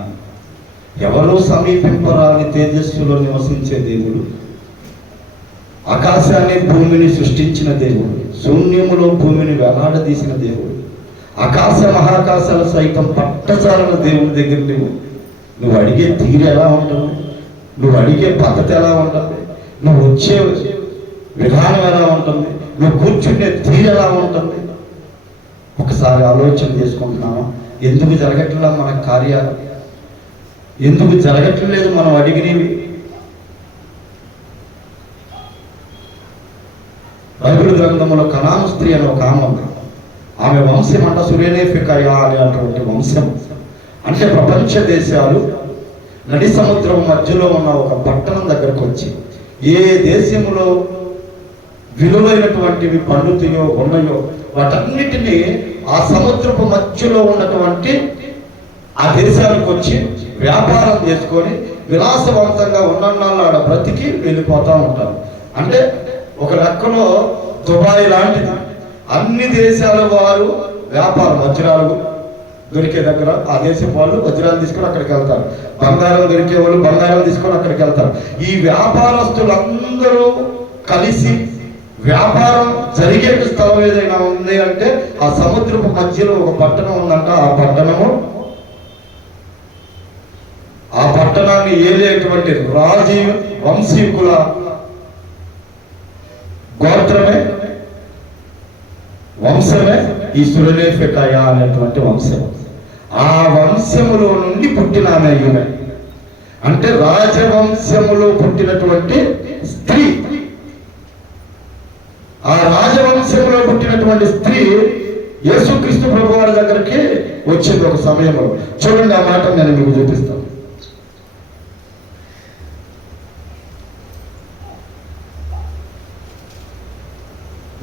ఎవరో సమీపింపరాని తేజస్సులో నివసించే దేవుడు, ఆకాశాన్ని భూమిని సృష్టించిన దేవుడు, శూన్యములో భూమిని వేలాడదీసిన దేవుడు, ఆకాశ మహాకాశాలు సైతం పట్టచాలన దేవుడి దగ్గర నువ్వు అడిగే తీరు ఎలా ఉంటుంది, నువ్వు అడిగే పద్ధతి ఎలా ఉంటుంది, నువ్వు వచ్చే విధానం ఎలా ఉంటుంది, నువ్వు కూర్చునే తీరు ఎలా ఉంటుంది? ఒకసారి ఆలోచన చేసుకుంటున్నామా? ఎందుకు జరగట్లేదు మన కార్యాలు? ఎందుకు జరగట్లేదు మనం అడిగినవి? బైబిల్ గ్రంథంలో కనాను స్త్రీ అని ఒక ఆమె ఉంది. ఆమె వంశం అంట సురేనేఫికయా అనేటువంటి వంశం. అంటే ప్రపంచ దేశాలు నడి సముద్రం మధ్యలో ఉన్న ఒక పట్టణం దగ్గరకు వచ్చి, ఏ దేశంలో విలువైనటువంటివి పండుతాయో ఉన్నాయో వాటన్నిటినీ ఆ సముద్రపు మధ్యలో ఉన్నటువంటి ఆ దేశానికి వచ్చి వ్యాపారం చేసుకొని విలాసవంతంగా ఉన్నన్నాళ్ళు ఆడ బ్రతికి వెళ్ళిపోతూ ఉంటారు. అంటే ఒక లెక్కలో దుబాయ్ లాంటిది. అన్ని దేశాల వారు వ్యాపారం, వజ్రాలు దొరికే దగ్గర ఆ దేశం వాళ్ళు వజ్రాలు తీసుకొని అక్కడికి వెళ్తారు, బంగారం దొరికే వాళ్ళు బంగారం తీసుకొని అక్కడికి వెళ్తారు. ఈ వ్యాపారస్తులందరూ కలిసి వ్యాపారం జరిగే స్థలం ఏదైనా ఉంది అంటే ఆ సముద్రపు మధ్యలో ఒక పట్టణం ఉందంట. ఆ పట్టణాన్ని ఏలేటువంటి రాజీ వంశీకుల గోత్రమే, వంశమే ఈ సురేనేఫికయా అనేటువంటి వంశం. ఆ వంశములో నుండి పుట్టిన ఆమె ఈమె. అంటే రాజవంశములో పుట్టినటువంటి స్త్రీ. ఆ రాజవంశంలో పుట్టినటువంటి స్త్రీ యేసుక్రీస్తు ప్రభువారి దగ్గరికి వచ్చింది ఒక సమయంలో. చూడండి, ఆ మాట నేను మీకు చూపిస్తాను.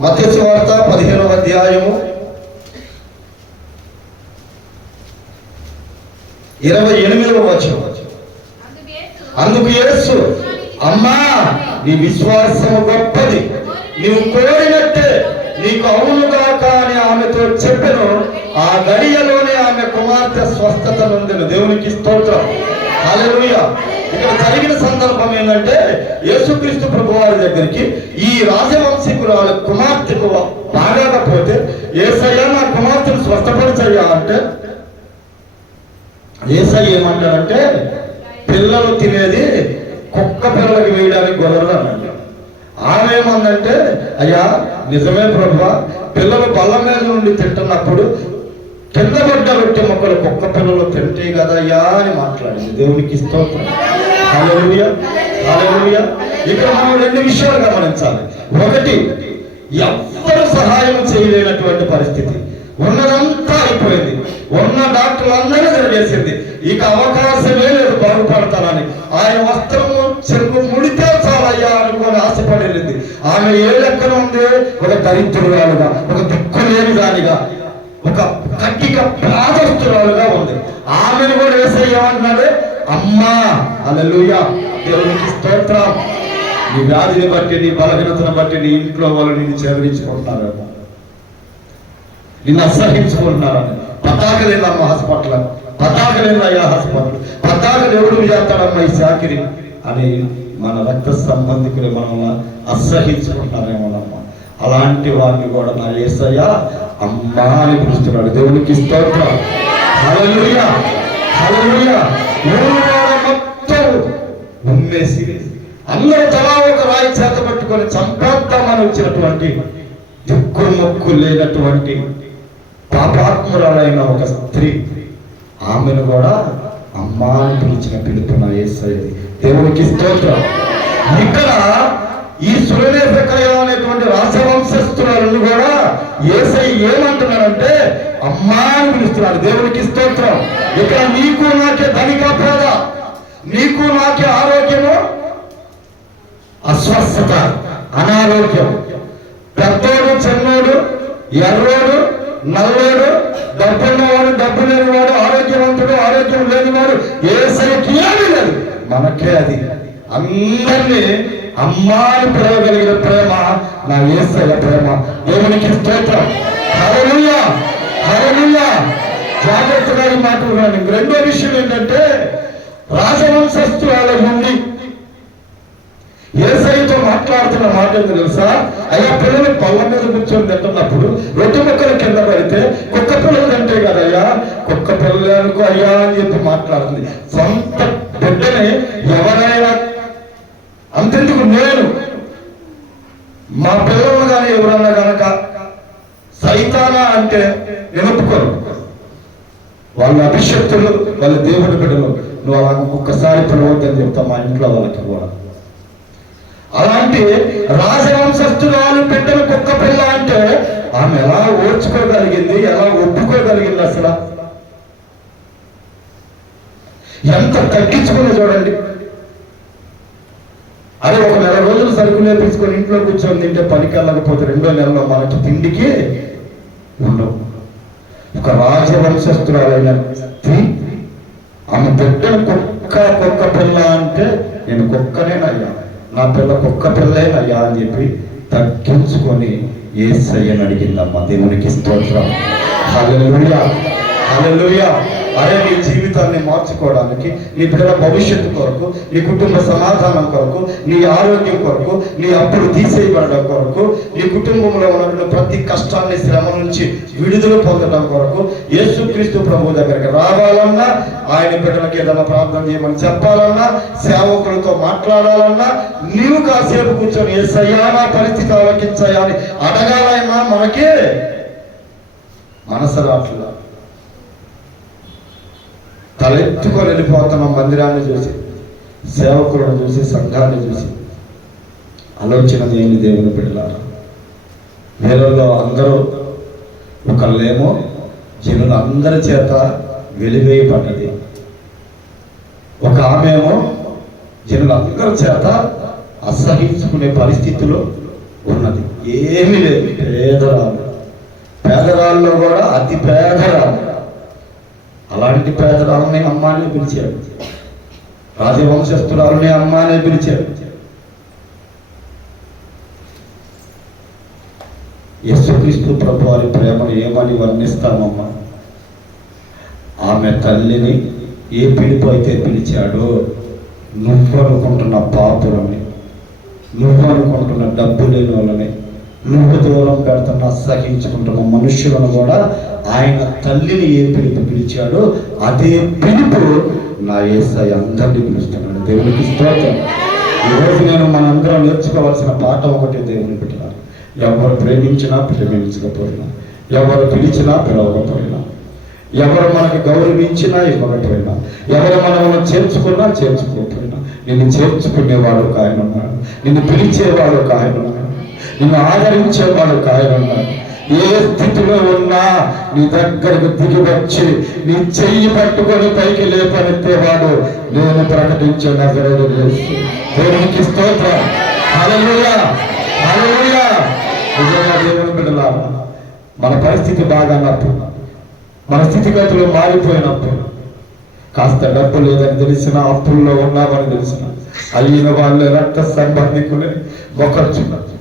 మత్తయి సువార్త 15వ అధ్యాయము 28వ వచనం. అందుకు యేసు, అమ్మా నీ విశ్వాసము గొప్పది, నీవు కోరినట్టే నీకు అవునుగాక అని ఆమెతో చెప్పెను. ఆ గడియలోనే ఆమె కుమార్తె స్వస్థత నొందెను. దేవునికి స్తోత్రం. హల్లెలూయా. ఇక్కడ జరిగిన సందర్భం ఏంటంటే, యేసుక్రీస్తు ప్రభువారి దగ్గరికి ఈ రాజవంశీకురాలు కుమార్తెకు బాగాకపోతే, యేసయ్య నా కుమార్తెను స్వస్థపరిచయ్యా అంటే, యేసయ్య ఏమంటాడంటే, పిల్లలు తినేది కుక్క పిల్లలకి వేయడానికి కుదరదు అన్నాడు. ఆమె ఏమందంటే, అయ్యా నిజమే ప్రభువా, పిల్లలు బల్ల మీద నుండి తింటున్నప్పుడు కింద పడ్డ రొట్టె మొక్కలు కుక్క పిల్లలు తింటే కదయ్యా అని మాట్లాడింది. దేవునికి స్తోత్రం. హల్లెలూయా, హల్లెలూయా. ఇక్కడ మనం రెండు విషయాలు గమనించాలి. ఒకటి, ఎవ్వరు సహాయం చేయలేనటువంటి పరిస్థితి, ఉన్నదంతా అయిపోయింది, ఉన్న డాక్టర్లు అందరూ జరిగేసింది, ఇక అవకాశమే లేదు బాగుపడతానని. ఆయన వస్త్రము చెరుకు ముడితే చాలయ్యా అనుకొని ఆశపడేది. ఆమె ఏ లెక్కన ఉంది? ఒక దరిద్రురాలుగా, ఒక దిక్కు లేని దానిగా, ఒక కట్టిక ప్రాదస్తురాలుగా ఉంది. ఆమెను కూడా యేసయ్యమన్నాడు, అమ్మా. హల్లెలూయా, దేవునికి స్తోత్రం. నీ వ్యాధిని బట్టి, నీ బలహీనతను బట్టి నీ ఇంట్లో వాళ్ళు నిన్ను చెదరించుకుంటున్నారని, నిన్ను అసహించుకుంటున్నారని. పతాక లేదమ్మ హాస్పిటల్, పతాక లేదయ్యా హాస్పిటల్, పతాక దేవుడు చేస్తాడమ్మా ఈ చాకిరి అని మన రక్త సంబంధికులు మనల్ని అసహించుకుంటున్నారేమోనమ్మా. అలాంటి వారిని కూడా నా యేసయ్య అమ్మా అని పిలుస్తున్నాడు. దేవునికి స్తోత్రం. హల్లెలూయా, హల్లెలూయా. మొత్తం ఉమ్మేసి అందరూ తలా ఒక రాయి చేత పట్టుకొని చంపేద్దామని వచ్చినటువంటి దిక్కు మొక్కు లేనటువంటి పాపాత్మురాలైన ఒక స్త్రీ, ఆమెను కూడా అమ్మా అని పిలిచిన పిలుపు నా యేసయ్య. దేవునికి స్తోత్రం. ఇక్కడ ఈ సురనేశకయ అనేటువంటి రాజవంశస్థులను కూడా యేసయ్య ఏమంటున్నాడంటే అమ్మా అని పిలుస్తున్నాడు. దేవునికి స్తోత్రం. ఇక్కడ నీకు నాకే ధనిక పేద, నీకు నాకే ఆరోగ్యము, అస్వస్థత, అనారోగ్యం, పెద్దోడు చిన్నోడు, ఎర్రోడు నల్లోడు, డబ్బున్నవాడు డబ్బు లేనివాడు, ఆరోగ్యవంతుడు ఆరోగ్యం లేనివాడు, యేసయ్యకి ఏమీ లేదు, మనకే అది. అందరినీ అమ్మాని పిలవగలిగిన ప్రేమ నా యేసయ్య ప్రేమ. దేవునికి స్తోత్రం. హల్లెలూయా, హల్లెలూయా. జాగ్రత్తగా ఈ మాటలు వినండి. రెండో విషయం ఏంటంటే, రాజవంశస్థుల నుండి యేసయ్యతో మాట్లాడుతున్న మాట ఏంటో తెలుసా? అయ్యా, పిల్లలు పళ్ళ మీద కూర్చొని తింటున్నప్పుడు రొట్టె ముక్కలు కింద పడితే కుక్క పిల్లలు తింటే కదయ్యా, కుక్క పిల్లలు అనుకో అయ్యా అని చెప్పి మాట్లాడుతుంది. సొంత బిడ్డని ఎవరైనా, అంతెందుకు నేను మా పిల్లలు కానీ ఎవరన్నా కనుక సైతానా అంటే నేను ఒప్పుకోను. వాళ్ళ అభిషక్తులు, వాళ్ళ దేవుడి బిడ్డలు, నువ్వు అలా ఒక్కసారి పిలవద్దని చెప్తా మా ఇంట్లో వాళ్ళకి కూడా. అలాంటి రాజవంశస్థురాలు బిడ్డలు కుక్క పిల్ల అంటే ఆమె ఎలా ఓర్చుకోగలిగింది, ఎలా ఒప్పుకోగలిగింది? అసలు ఎంత తగ్గించుకుని చూడండి. అదే ఒక నెల రోజులు సరుకులే తీసుకొని ఇంట్లో కూర్చొని తింటే పనికి వెళ్ళకపోతే రెండో నెలలో మనకి తిండికి ఉండవు. ఒక రాజవంశస్థురాలైన స్త్రీ ఆమె బిడ్డను కుక్క పిల్ల అంటే నేను కుక్కనేనయ్యా, నా పిల్ల కుక్క పిల్లేనయ్యా అని చెప్పి తగ్గించుకొని యేసయ్యని అడిగిందమ్మా. దేవునికి స్తోత్రం. హల్లెలూయా, హల్లెలూయా. అరే, నీ జీవితాన్ని మార్చుకోవడానికి, నీ బిడ్డల భవిష్యత్తు కొరకు, నీ కుటుంబ సమాధానం కొరకు, నీ ఆరోగ్యం కొరకు, నీ అప్పులు తీసేయబడడం కొరకు, నీ కుటుంబంలో ఉన్నటువంటి ప్రతి కష్టాన్ని, శ్రమ నుంచి విడుదల పొందడం కొరకు యేసుక్రీస్తు ప్రభు దగ్గరికి రావాలన్నా, ఆయన బిడ్డలకి ఏదైనా ప్రార్థన చేయమని చెప్పాలన్నా, సేవకులతో మాట్లాడాలన్నా, నీవు కాసేపు కూర్చొని యేసయ్యా నా పరిస్థితి ఆలోచించాయా అని అడగాలన్నా మనకే మనసు రాట్లా. తలెత్తుకొని వెళ్ళిపోతున్నాం మందిరాన్ని చూసి, సేవకులను చూసి, సంఘాన్ని చూసి. ఆలోచన ఏంటి దేవుని బిడ్డలారా? వీళ్ళలో అందరూ ఒకళ్ళేమో జనులు అందరి చేత వెలివేయబడ్డది, ఒక ఆమెమో జనులందరి చేత అసహించుకునే పరిస్థితిలో ఉన్నది. ఏమీ లేదు, పేదరాలు. పేదరాల్లో కూడా అతి పేదరాలు. అలాంటి పేదరాలని అమ్మానే పిలిచాడు, రాజవంశస్థురాలని అమ్మానే పిలిచాడు. యేసుక్రీస్తు ప్రభు వారి ప్రేమను ఏమని వర్ణిస్తామమ్మా? ఆమె తల్లిని ఏ పిలుపు అయితే పిలిచాడో, నువ్వు అనుకుంటున్న పాపులని, నువ్వు అనుకుంటున్న డబ్బు లేని వాళ్ళని, నువ్వు దూరం పెడుతున్న అసహించుకుంటున్న మనుషులను కూడా ఆయన తల్లిని ఏ పిలుపు పిలిచాడో అదే పిలుపు నా యేసయ్య అందరినీ పిలుస్తున్నాడు. దేవునికి స్తోత్రం. ఈరోజు నేను మనందరం నేర్చుకోవాల్సిన పాఠం ఒకటి దేవుని బిడ్డలారా, ఎవరు ప్రేమించినా ప్రేమించకపోయినా, ఎవరు పిలిచినా పిలవకపోయినా, ఎవరు మనకు గౌరవించినా ఇవ్వకపోయినా, ఎవరు మనల్ని చేర్చుకున్నా చేర్చుకోకపోయినా, నిన్ను చేర్చుకునేవాడు ఒక ఆయన ఉన్నాడు, నిన్ను పిలిచేవాడు ఒక ఆయన ఉన్నాడు, నిన్ను ఆదరించేవాడు ఒక ఆయన ఉన్నాడు. ఏ స్థితిలో ఉన్నా నీ దగ్గరకు దిగి వచ్చి నీ చెయ్యి పట్టుకొని పైకి లేపనెత్తేవాడు నేను ప్రకటించే నజరేయుడు యేసు. దేవునికి స్తోత్రం. హల్లెలూయా, హల్లెలూయా. నిజంగా దేవుని బిడ్డలారా, మన పరిస్థితి బాగానప్పుడు, మన స్థితిగతులు మారిపోయినప్పుడు, కాస్త డబ్బు లేదని తెలిసిన, అప్పుల్లో ఉన్నామని తెలిసిన, అయిన వాళ్ళే రక్త సంబంధికులే ఒక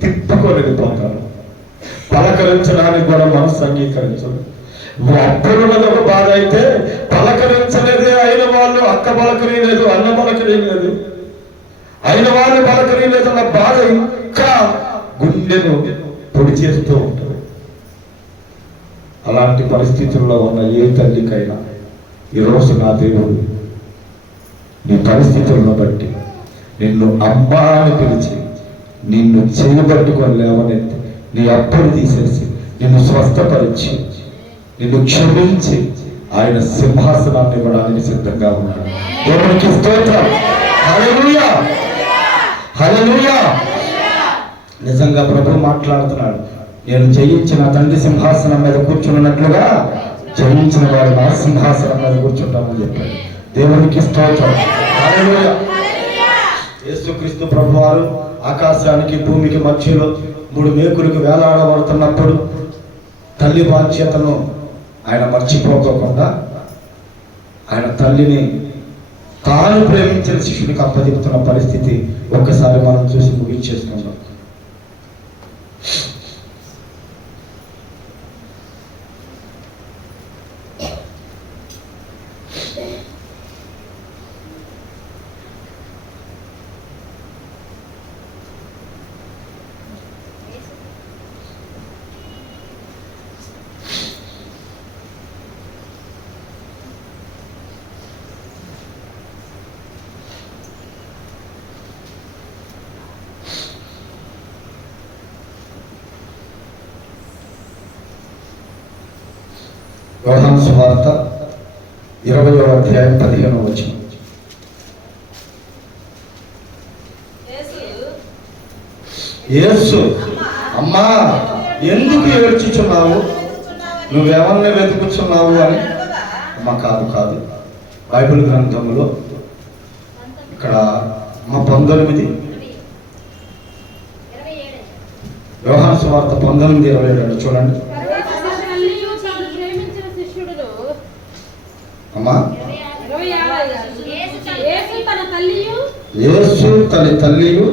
తిప్పుకొని వెళ్ళిపోతారు. పలకరించడానికి కూడా మనసు అంగీకరించదు. అప్పులున్నది ఒక బాధ అయితే పలకరించలేదే అయిన వాళ్ళు, అక్క పలకరీలేదు, అన్న పలకరీలేదు, అయిన వాళ్ళు పలకరీలేదు అన్న బాధ ఇంకా గుండెను పొడి చేస్తూ ఉంటుంది. అలాంటి పరిస్థితుల్లో ఉన్న ఏ తల్లికైనా ఈరోజు నా దేవుడు నీ పరిస్థితులను బట్టి నిన్ను అమ్మా అని పిలిచి నిన్ను చేయబట్టుకొని లేవనెత్తి నీ అప్పులు తీసేసి నిన్ను స్వస్థపరిచి నిన్ను క్షమించి ఆయన సింహాసనాన్ని ఇవ్వడానికి సిద్ధంగా ఉన్నాడు. దేవునికి స్తోత్రం. హల్లెలూయా, హల్లెలూయా. నిజంగా ప్రభు మాట్లాడుతున్నాడు. నేను జయించిన తండ్రి సింహాసనం మీద కూర్చున్నట్లుగా జయించిన వాడు నా సింహాసనం మీద కూర్చుంటామని చెప్పాడు. దేవునికి స్తోత్రం. హల్లెలూయా. యేసుక్రీస్తు ప్రభు వారు ఆకాశానికి భూమికి మధ్యలో 3 మేకులకు వేలాడబడుతున్నప్పుడు తల్లి బాధ్యతను ఆయన మర్చిపోకుండా ఆయన తల్లిని తాను ప్రేమించిన శిష్యునికి అప్పచెప్తున్న పరిస్థితి ఒక్కసారి మనం చూసి ముగించేసుకుందాం. యోహాను సువార్త 20వ అధ్యాయం 15వ వచనం. యేసు, అమ్మా ఎందుకు ఏడ్చుచున్నావు, నువ్వెవరిని వెతుకుచున్నావు అని. అమ్మ కాదు, బైబిల్ గ్రంథంలో ఇక్కడ 19 యోహాను సువార్త 19:27 చూడండి. అమ్మా, యేసు తన తల్లియు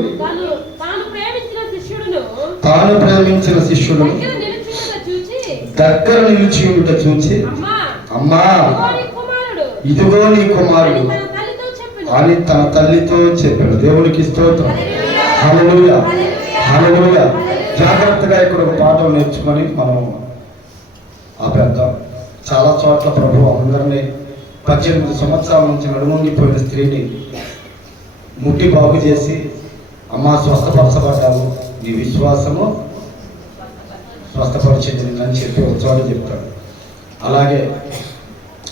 తాను ప్రేమించిన శిష్యుడు దగ్గర నిలిచి ఉంట చూచి, అమ్మా ఇదిగో నీ కుమారుడు అని తన తల్లితో చెప్పాడు. దేవునికి స్తోత్రం. హల్లెలూయా, హల్లెలూయా. జాగ్రత్తగా ఇక్కడ ఒక పాఠం నేర్చుకొని మనం ఆపేద్దాం. చాలా చోట్ల ప్రభు అందరినీ 18 సంవత్సరాల నుంచి నడుముంగిపోయిన స్త్రీని ముట్టి బాగు చేసి, అమ్మా స్వస్థపరచబడ్డావు, నీ విశ్వాసము స్వస్థపరిచింది అని చెప్పి వచ్చాడు చెప్తాడు. అలాగే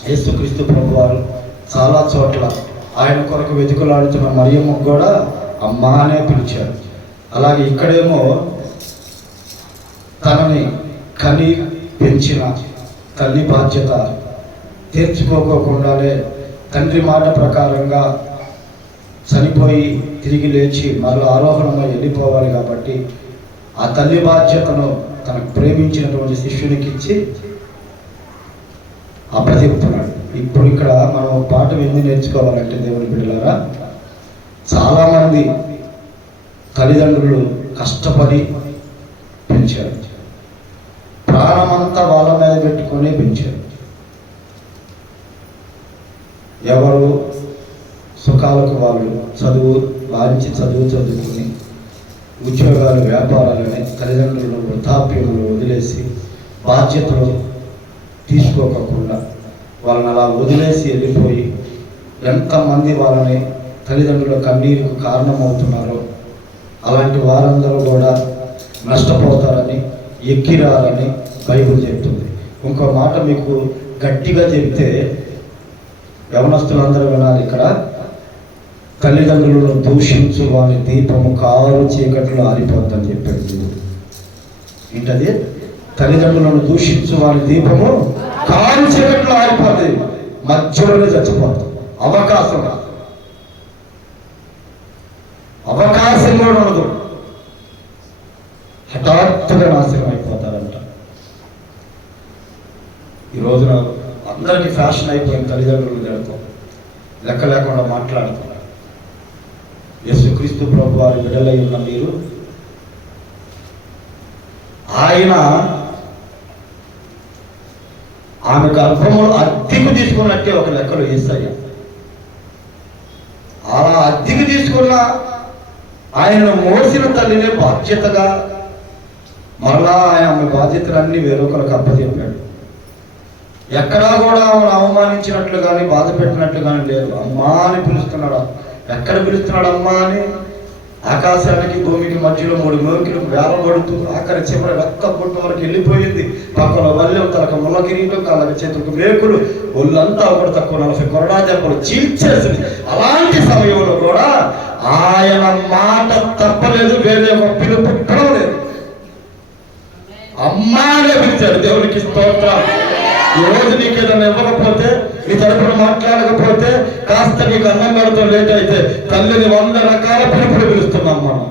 యేసుక్రీస్తు ప్రభు వారు చాలా చోట్ల ఆయన కొరకు వెతుకులాడుతున్న మరియమ్మకు కూడా అమ్మా అనే పిలిచాడు. అలాగే ఇక్కడేమో తనని కని పెంచిన తల్లి బాధ్యత తీర్చుకోకుండానే తండ్రి మాట ప్రకారంగా చనిపోయి తిరిగి లేచి మరో ఆరోహణమై వెళ్ళిపోవాలి కాబట్టి ఆ తల్లి బాధ్యతను తనకు ప్రేమించినటువంటి శిష్యునికి ఇచ్చి అప్పచెప్తున్నాడు. ఇప్పుడు ఇక్కడ మనం పాఠం ఎందుకు నేర్చుకోవాలంటే దేవుని బిడ్డలారా, చాలామంది తల్లిదండ్రులు కష్టపడి పెంచారు, ప్రాణమంతా వాళ్ళ మీద పెట్టుకొని పెంచారు. ఎవరు సుఖాలకు వాళ్ళు వారించి చదువుకుని ఉద్యోగాలు వ్యాపారాలని తల్లిదండ్రులను వృద్ధాప్యంలో వదిలేసి బాధ్యతలు తీసుకోకుండా వాళ్ళని అలా వదిలేసి వెళ్ళిపోయి ఎంతమంది వాళ్ళని తల్లిదండ్రుల కన్నీరుకు కారణమవుతున్నారో అలాంటి వారందరూ కూడా నష్టపోతారని ఎక్కిరాలని బైబిల్ చెప్తుంది. ఇంకో మాట మీకు గట్టిగా చెప్తే యవనస్తులందరూ వినాలి. ఇక్కడ తల్లిదండ్రులను దూషించు వాని దీపము కారు చీకట్లో ఆరిపోద్దని చెప్పాడు దేవుడు. ఏంటది? తల్లిదండ్రులను దూషించు వాని దీపము కారు చీకట్లో ఆరిపోతుంది, మధ్యలోనే చచ్చిపోతాం. అవకాశం కూడా ఉండదు, హఠాత్తుగా నాశనం అయిపోతారంట. ఈ రోజున అందరికీ ఫ్యాషన్ అయిపోయింది తల్లిదండ్రులు జరుగుతాం, లెక్క లేకుండా మాట్లాడుతున్నారు. యేసుక్రీస్తు ప్రభు వారి బిడ్డలై ఉన్న మీరు, ఆయన ఆమె గర్భములు అద్దెకు తీసుకున్నట్టే ఒక లెక్కలో యేసయ్య. అలా అద్దెకు తీసుకున్న ఆయనను మోసిన తల్లినే బాధ్యతగా మరలా ఆయన ఆమె బాధ్యతలన్నీ వేరొకరికి అప్పచెప్పాడు. ఎక్కడా కూడా ఆమెను అవమానించినట్లు కానీ బాధ పెట్టినట్లు కానీ లేదు. అమ్మా అని పిలుస్తున్నాడు. ఎక్కడ పిలుస్తున్నాడు అమ్మా అని? ఆకాశానికి భూమికి మధ్యలో 3 మేకులు వేలబడుతూ ఆఖరి చివరి రక్త పుట్టు వరకు వెళ్ళిపోయింది. పక్కన వల్లెం, తనకు ముళ్ళ కిరీటం, కాళ్ళకి చేతులకు మేకులు, ఒళ్ళంతా ఒకటి తక్కువ 40 కొరడా దెబ్బలు చీల్చేసింది. అలాంటి సమయంలో కూడా ఆయన మాట తప్పలేదు, వేరే ఒక పిలుపు పిలవలేదు, అమ్మానే పిలిచాడు. దేవునికి స్తోత్రం. ఈ రోజు నీకు ఏదైనా ఇవ్వకపోతే, నీ తరపున మాట్లాడకపోతే, కాస్త నీకు అన్నం పెడతాం లేట్ అయితే తల్లిని 100 రకాల పిలుపులు పిలుస్తున్నాం మనం.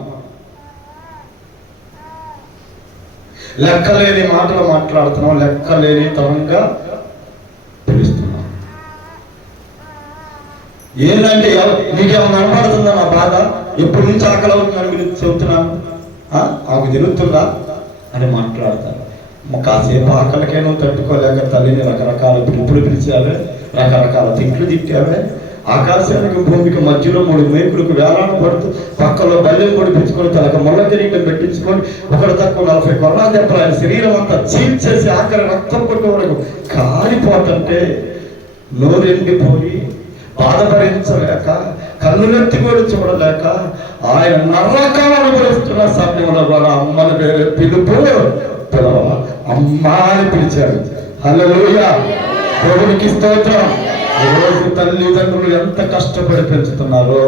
లెక్కలేని మాటలు మాట్లాడుతున్నాం, లెక్కలేని తరంగా పిలుస్తున్నాం. ఏంటంటే నీకేమన్నా కనపడుతుందా నా బాధ? ఎప్పటి నుంచి ఆకలి అవుతుందని మీరు చెబుతున్నాను, ఆమె తెలుస్తుందా అని మాట్లాడతారు. కాసేపు ఆకలికే నువ్వు తట్టుకోలేక తల్లిని రకరకాల పిలుపులు పిలిచావే, రకరకాల తిట్లు తిట్టావే. ఆకాశానికి భూమికి మధ్యలో 3 మేకులకు వేలాడ పడుతూ పక్కలో బల్లెం పొడిపించుకొని తనకు ముళ్ళ కిరీటం పెట్టించుకొని ఒకటి తక్కువ 40 కొరడా దెబ్బలు ఆయన శరీరం అంతా చీల్చేసి ఆఖరి రక్తం కొట్టే వరకు కాలిపోతుంటే నోరెండిపోయి బాధపరించలేక కన్నులెత్తి కూడా చూడలేక ఆయన నరకం అనుభవిస్తున్న సమయంలో వాళ్ళ అమ్మని వేరే పిలుపు అమ్మా అని పిలిచాడు. హల్లెలూయా, దేవునికి స్తోత్రం. రోజు తల్లిదండ్రులు ఎంత కష్టపడి పెంచుతున్నారో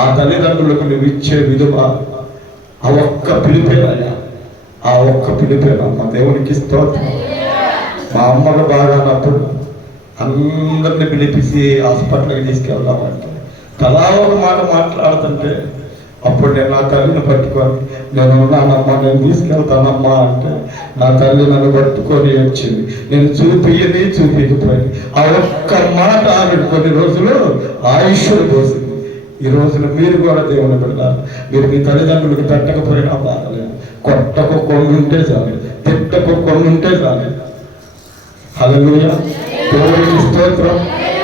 ఆ తల్లిదండ్రులకు నువ్వు ఇచ్చే విలువ ఆ ఒక్క పిలిపేనయ్యా, ఆ ఒక్క పిలిపేనమ్మా. దేవునికి స్తోత్రం. మా అమ్మకు బాగానప్పుడు అందరిని పిలిపించి హాస్పిటల్కి తీసుకెళ్దామంటే తలా ఒక మాట మాట్లాడుతుంటే అప్పుడు నేను నా తల్లిని పట్టుకొని, నేను నానమ్మా నేను తీసుకెళ్తానమ్మా అంటే నా తల్లి నన్ను పట్టుకొని వచ్చింది. నేను చూపించకపోయింది. ఆ ఒక్క మాట ఆవిడ కొన్ని రోజులు ఆయుష్ను పోసింది. ఈ రోజున మీరు కూడా దేవుని పెడతారు. మీరు మీ తల్లిదండ్రులకు పెట్టకపోయినా బాధలేదు, కొట్టకు కొన్ని ఉంటే చాలు, తిట్టకు కొన్ని ఉంటే చాలు. హల్లెలూయా, దేవునికి స్తోత్రం.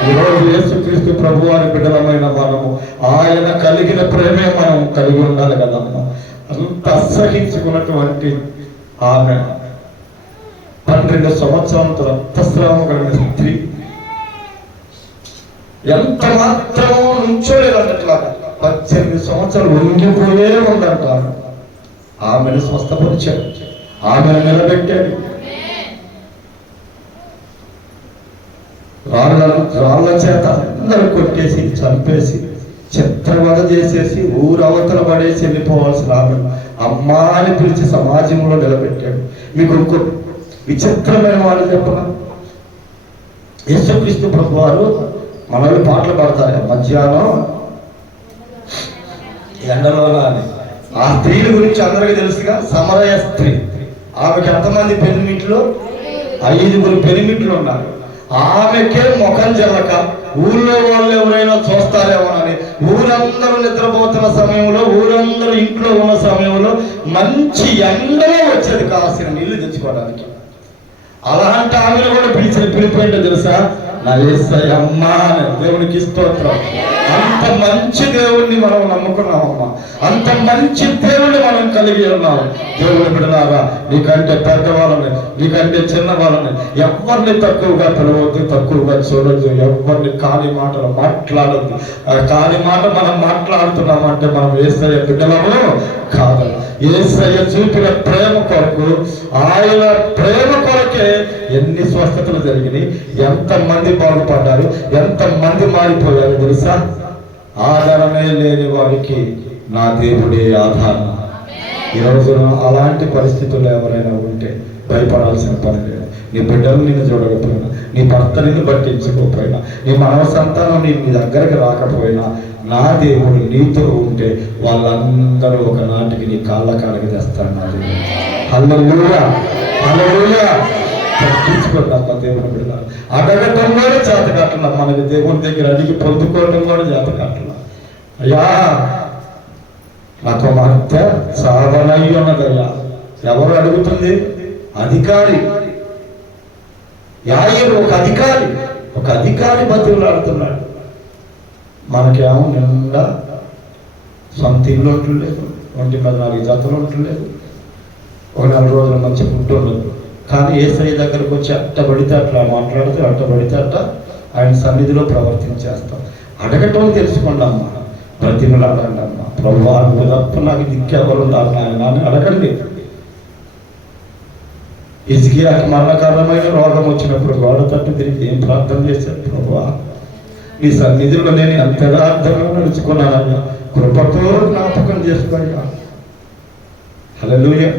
ఈరోజు యేసుక్రీస్తు ప్రభు వారి బిడ్డలమైన మనము ఆయన కలిగిన ప్రేమే మనం కలిగి ఉండాలి కదమ్మా. అంత అసహించుకున్నటువంటి ఆమె 12 సంవత్సరాలతో రక్తస్రావం కలిగిన స్త్రీ ఎంత మాత్రమో నుంచోలేదన్నట్లాగా 18 సంవత్సరాలు వంగిపోయే ఉందంట. ఆమెను స్వస్థపరిచాడు, ఆమెను నిలబెట్టాడు. రాళ్ళ చేత అందరూ కొట్టేసి చంపేసి చిత్రవద చేసేసి ఊరవతల పడేసి వెళ్ళిపోవాల్సిన ఆమె అమ్మా అని పిలిచి సమాజంలో నిలబెట్టాడు. మీకు ఇంకో విచిత్రమైన వాళ్ళు చెప్పగా, యేసుక్రీస్తు ప్రభు వారు మనల్ని పాటలు పాడతారు మధ్యాహ్నం ఎండలోన అని. ఆ స్త్రీల గురించి అందరికీ తెలుసుగా, సమరయ స్త్రీ. ఆమెకి ఎంతమంది పెనిమిట్లు? 5 పెనిమిట్లు ఉన్నారు. ఆమెకే ముఖం చెల్లక ఊళ్ళో వాళ్ళు ఎవరైనా చూస్తారేమోనని ఊరందరూ నిద్రపోతున్న సమయంలో, ఊరందరూ ఇంట్లో ఉన్న సమయంలో మంచి ఎండలో వచ్చేది కాసిన నీళ్లు తెచ్చుకోవడానికి. అలాంటి ఆమెను కూడా పిలిపేంటో తెలుసా? నా యేసయ్య అమ్మా అని. దేవునికి స్తోత్రం. అంత మంచి దేవుణ్ణి మనం నమ్ముకున్నామమ్మా, అంత మంచి దేవుణ్ణి మనం కలిగి ఉన్నాం. దేవుని బిడ్డలారా, నీకంటే పెద్దవాళ్ళని, నీకంటే చిన్న వాళ్ళని ఎవరిని తక్కువగా పిలవద్దు, తక్కువగా చూడొద్దు, ఎవరిని కాని మాటలు మాట్లాడద్దు. కాని మాట మనం మాట్లాడుతున్నామంటే మనం యేసయ్య బిడ్డలము కాదు. యేసయ్య చూపిన ప్రేమ కొరకు, ఆయన ప్రేమ కొరకే ఎన్ని స్వస్థతలు జరిగినాయి, ఎంతమంది బాగుపడ్డారు, ఎంతమంది మారిపోయారు తెలుసా? ఆధారమే లేని వారికి నా దేవుడే ఆధారం. ఈరోజు అలాంటి పరిస్థితుల్లో ఎవరైనా ఉంటే భయపడాల్సిన పని లేదు. నీ బిడ్డలు నిన్ను చూడకపోయినా, నీ భర్త నిన్ను పట్టించుకోకపోయినా, నీ మానవ సంతానం నీ దగ్గరికి రాకపోయినా, నా దేవుడు నీతో ఉంటే వాళ్ళందరూ ఒకనాటికి నీ కాళ్ళ కాళ్ళకి తెస్తాడు. నా దేవుడు హల్లెలూయా, హల్లెలూయా. తగ్గించుకోండి దేవుని బిడ్డ. అడగటం కూడా చేత కావట్లా, మనకి దేవుని దగ్గర అడిగి పొందుకోవడం కూడా చేత కావట్లా. అయ్యా నా కుమార్తె సాధనయ్యి ఉన్నదయ్యా. ఎవరు అడుగుతుంది? అధికారి యాయిరు, ఒక అధికారి బతుకులాడుతున్నాడు. మనకేమో నిండా సొంత ఇల్లు ఉండలేదు, ఒంటి మీద 4 జతలు ఉండలేదు, ఒక 4 రోజుల మంచి ఫుడ్ ఉండదు. కానీ యేసయ్య దగ్గరకు వచ్చి అట్టబడితే అట్లా మాట్లాడితే, అట్టబడితే అట్ట ఆయన సన్నిధిలో ప్రవర్తించేస్తాం. అడగటం తెలుసుకోండి అమ్మా, బ్రతిమలాడండి అమ్మా. ప్రభువా నువ్వు తప్ప నాకు దిక్కెవరు ఉన్నారు నాయన అని అడగండి. హిజ్కియాకి మరణకరమైన రోగం వచ్చినప్పుడు గోడ తట్టు తిరిగి ఏం ప్రార్థన చేశాడు? ప్రభువా నీ సన్నిధిలో నేను ఎంత యథార్థంగా నడుచుకున్నానయ్యా, కృపతో జ్ఞాపకం చేసుకోండి. హల్లెలూయా.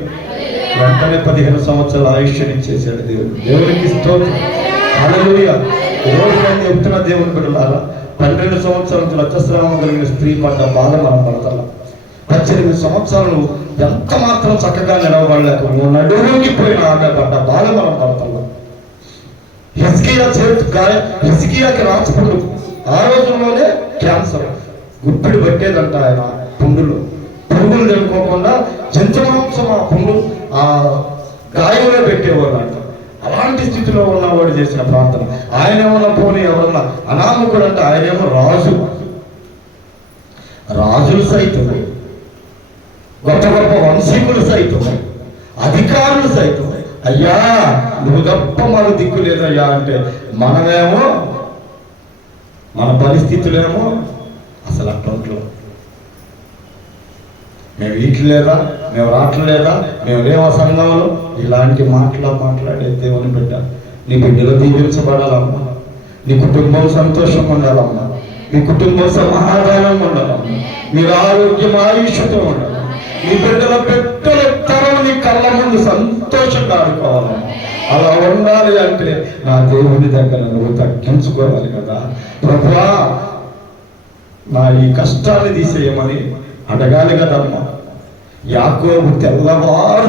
వెంటనే 15 సంవత్సరాల ఆయుష్యనిచ్చేసాడు దేవుడు. దేవునికి స్తోత్రం. హల్లెలూయా. ఈరోజు నేను చెప్తున్న దేవుని బిడ్డలారా, 12 సంవత్సరాల నుంచి రక్తస్రావం కలిగిన స్త్రీ పడ్డ బాధ మనం పడతాం. 18 సంవత్సరాలు ఎంత మాత్రం చక్కగా నిలవబడలేక నడువుకిపోయిన ఆమె పడ్డ బాధ మనం పడతాం. హిజ్కియాకి రాసుకుంటూ ఆ రోజుల్లోనే క్యాన్సర్ గుప్పిడి పెట్టేదంట. ఆయన పుండులు తెలుకోకుండా జంతుమాంసం ఆ పుండు ఆ గాయంలో పెట్టేవాడు అంట. అలాంటి స్థితిలో ఉన్నవాడు చేసిన ప్రార్థన. ఆయన ఏమన్నా పోనీ ఎవరన్నా అనామకుడు అంటే, ఆయనేమో రాజులు సైతం, గొప్ప గొప్ప వంశీకులు సైతం, అధికారులు సైతం అయ్యా నువ్వు తప్ప మాకు దిక్కు లేదయ్యా అంటే, మనమేమో మన పరిస్థితులేమో అసలు అట్లంట్లో మేము వీట్లేదా, మేము రావట్లేదా, మేము లేవా సంఘంలో, ఇలాంటి మాట్లాడే దేవుని బిడ్డ, నీ బిడ్డలు దీవించబడాలమ్మా, నీ కుటుంబం సంతోషంగా ఉండాలమ్మా, మీ కుటుంబం సమాధానంగా ఉండాలమ్మా, మీరు ఆరోగ్యం ఆయుష్తో ఉండాలి, నీ బిడ్డల పెట్టెల తరం నీ కళ్ళ ముందు సంతోషంగా ఆడుకోవాలమ్మా. అలా ఉండాలి అంటే నా దేవుని దగ్గర నువ్వు తగ్గించుకోవాలి కదా. ప్రభువా నా ఈ కష్టాన్ని తీసేయమని అడగాలి కదమ్మా. యాకోబు తెల్లవారు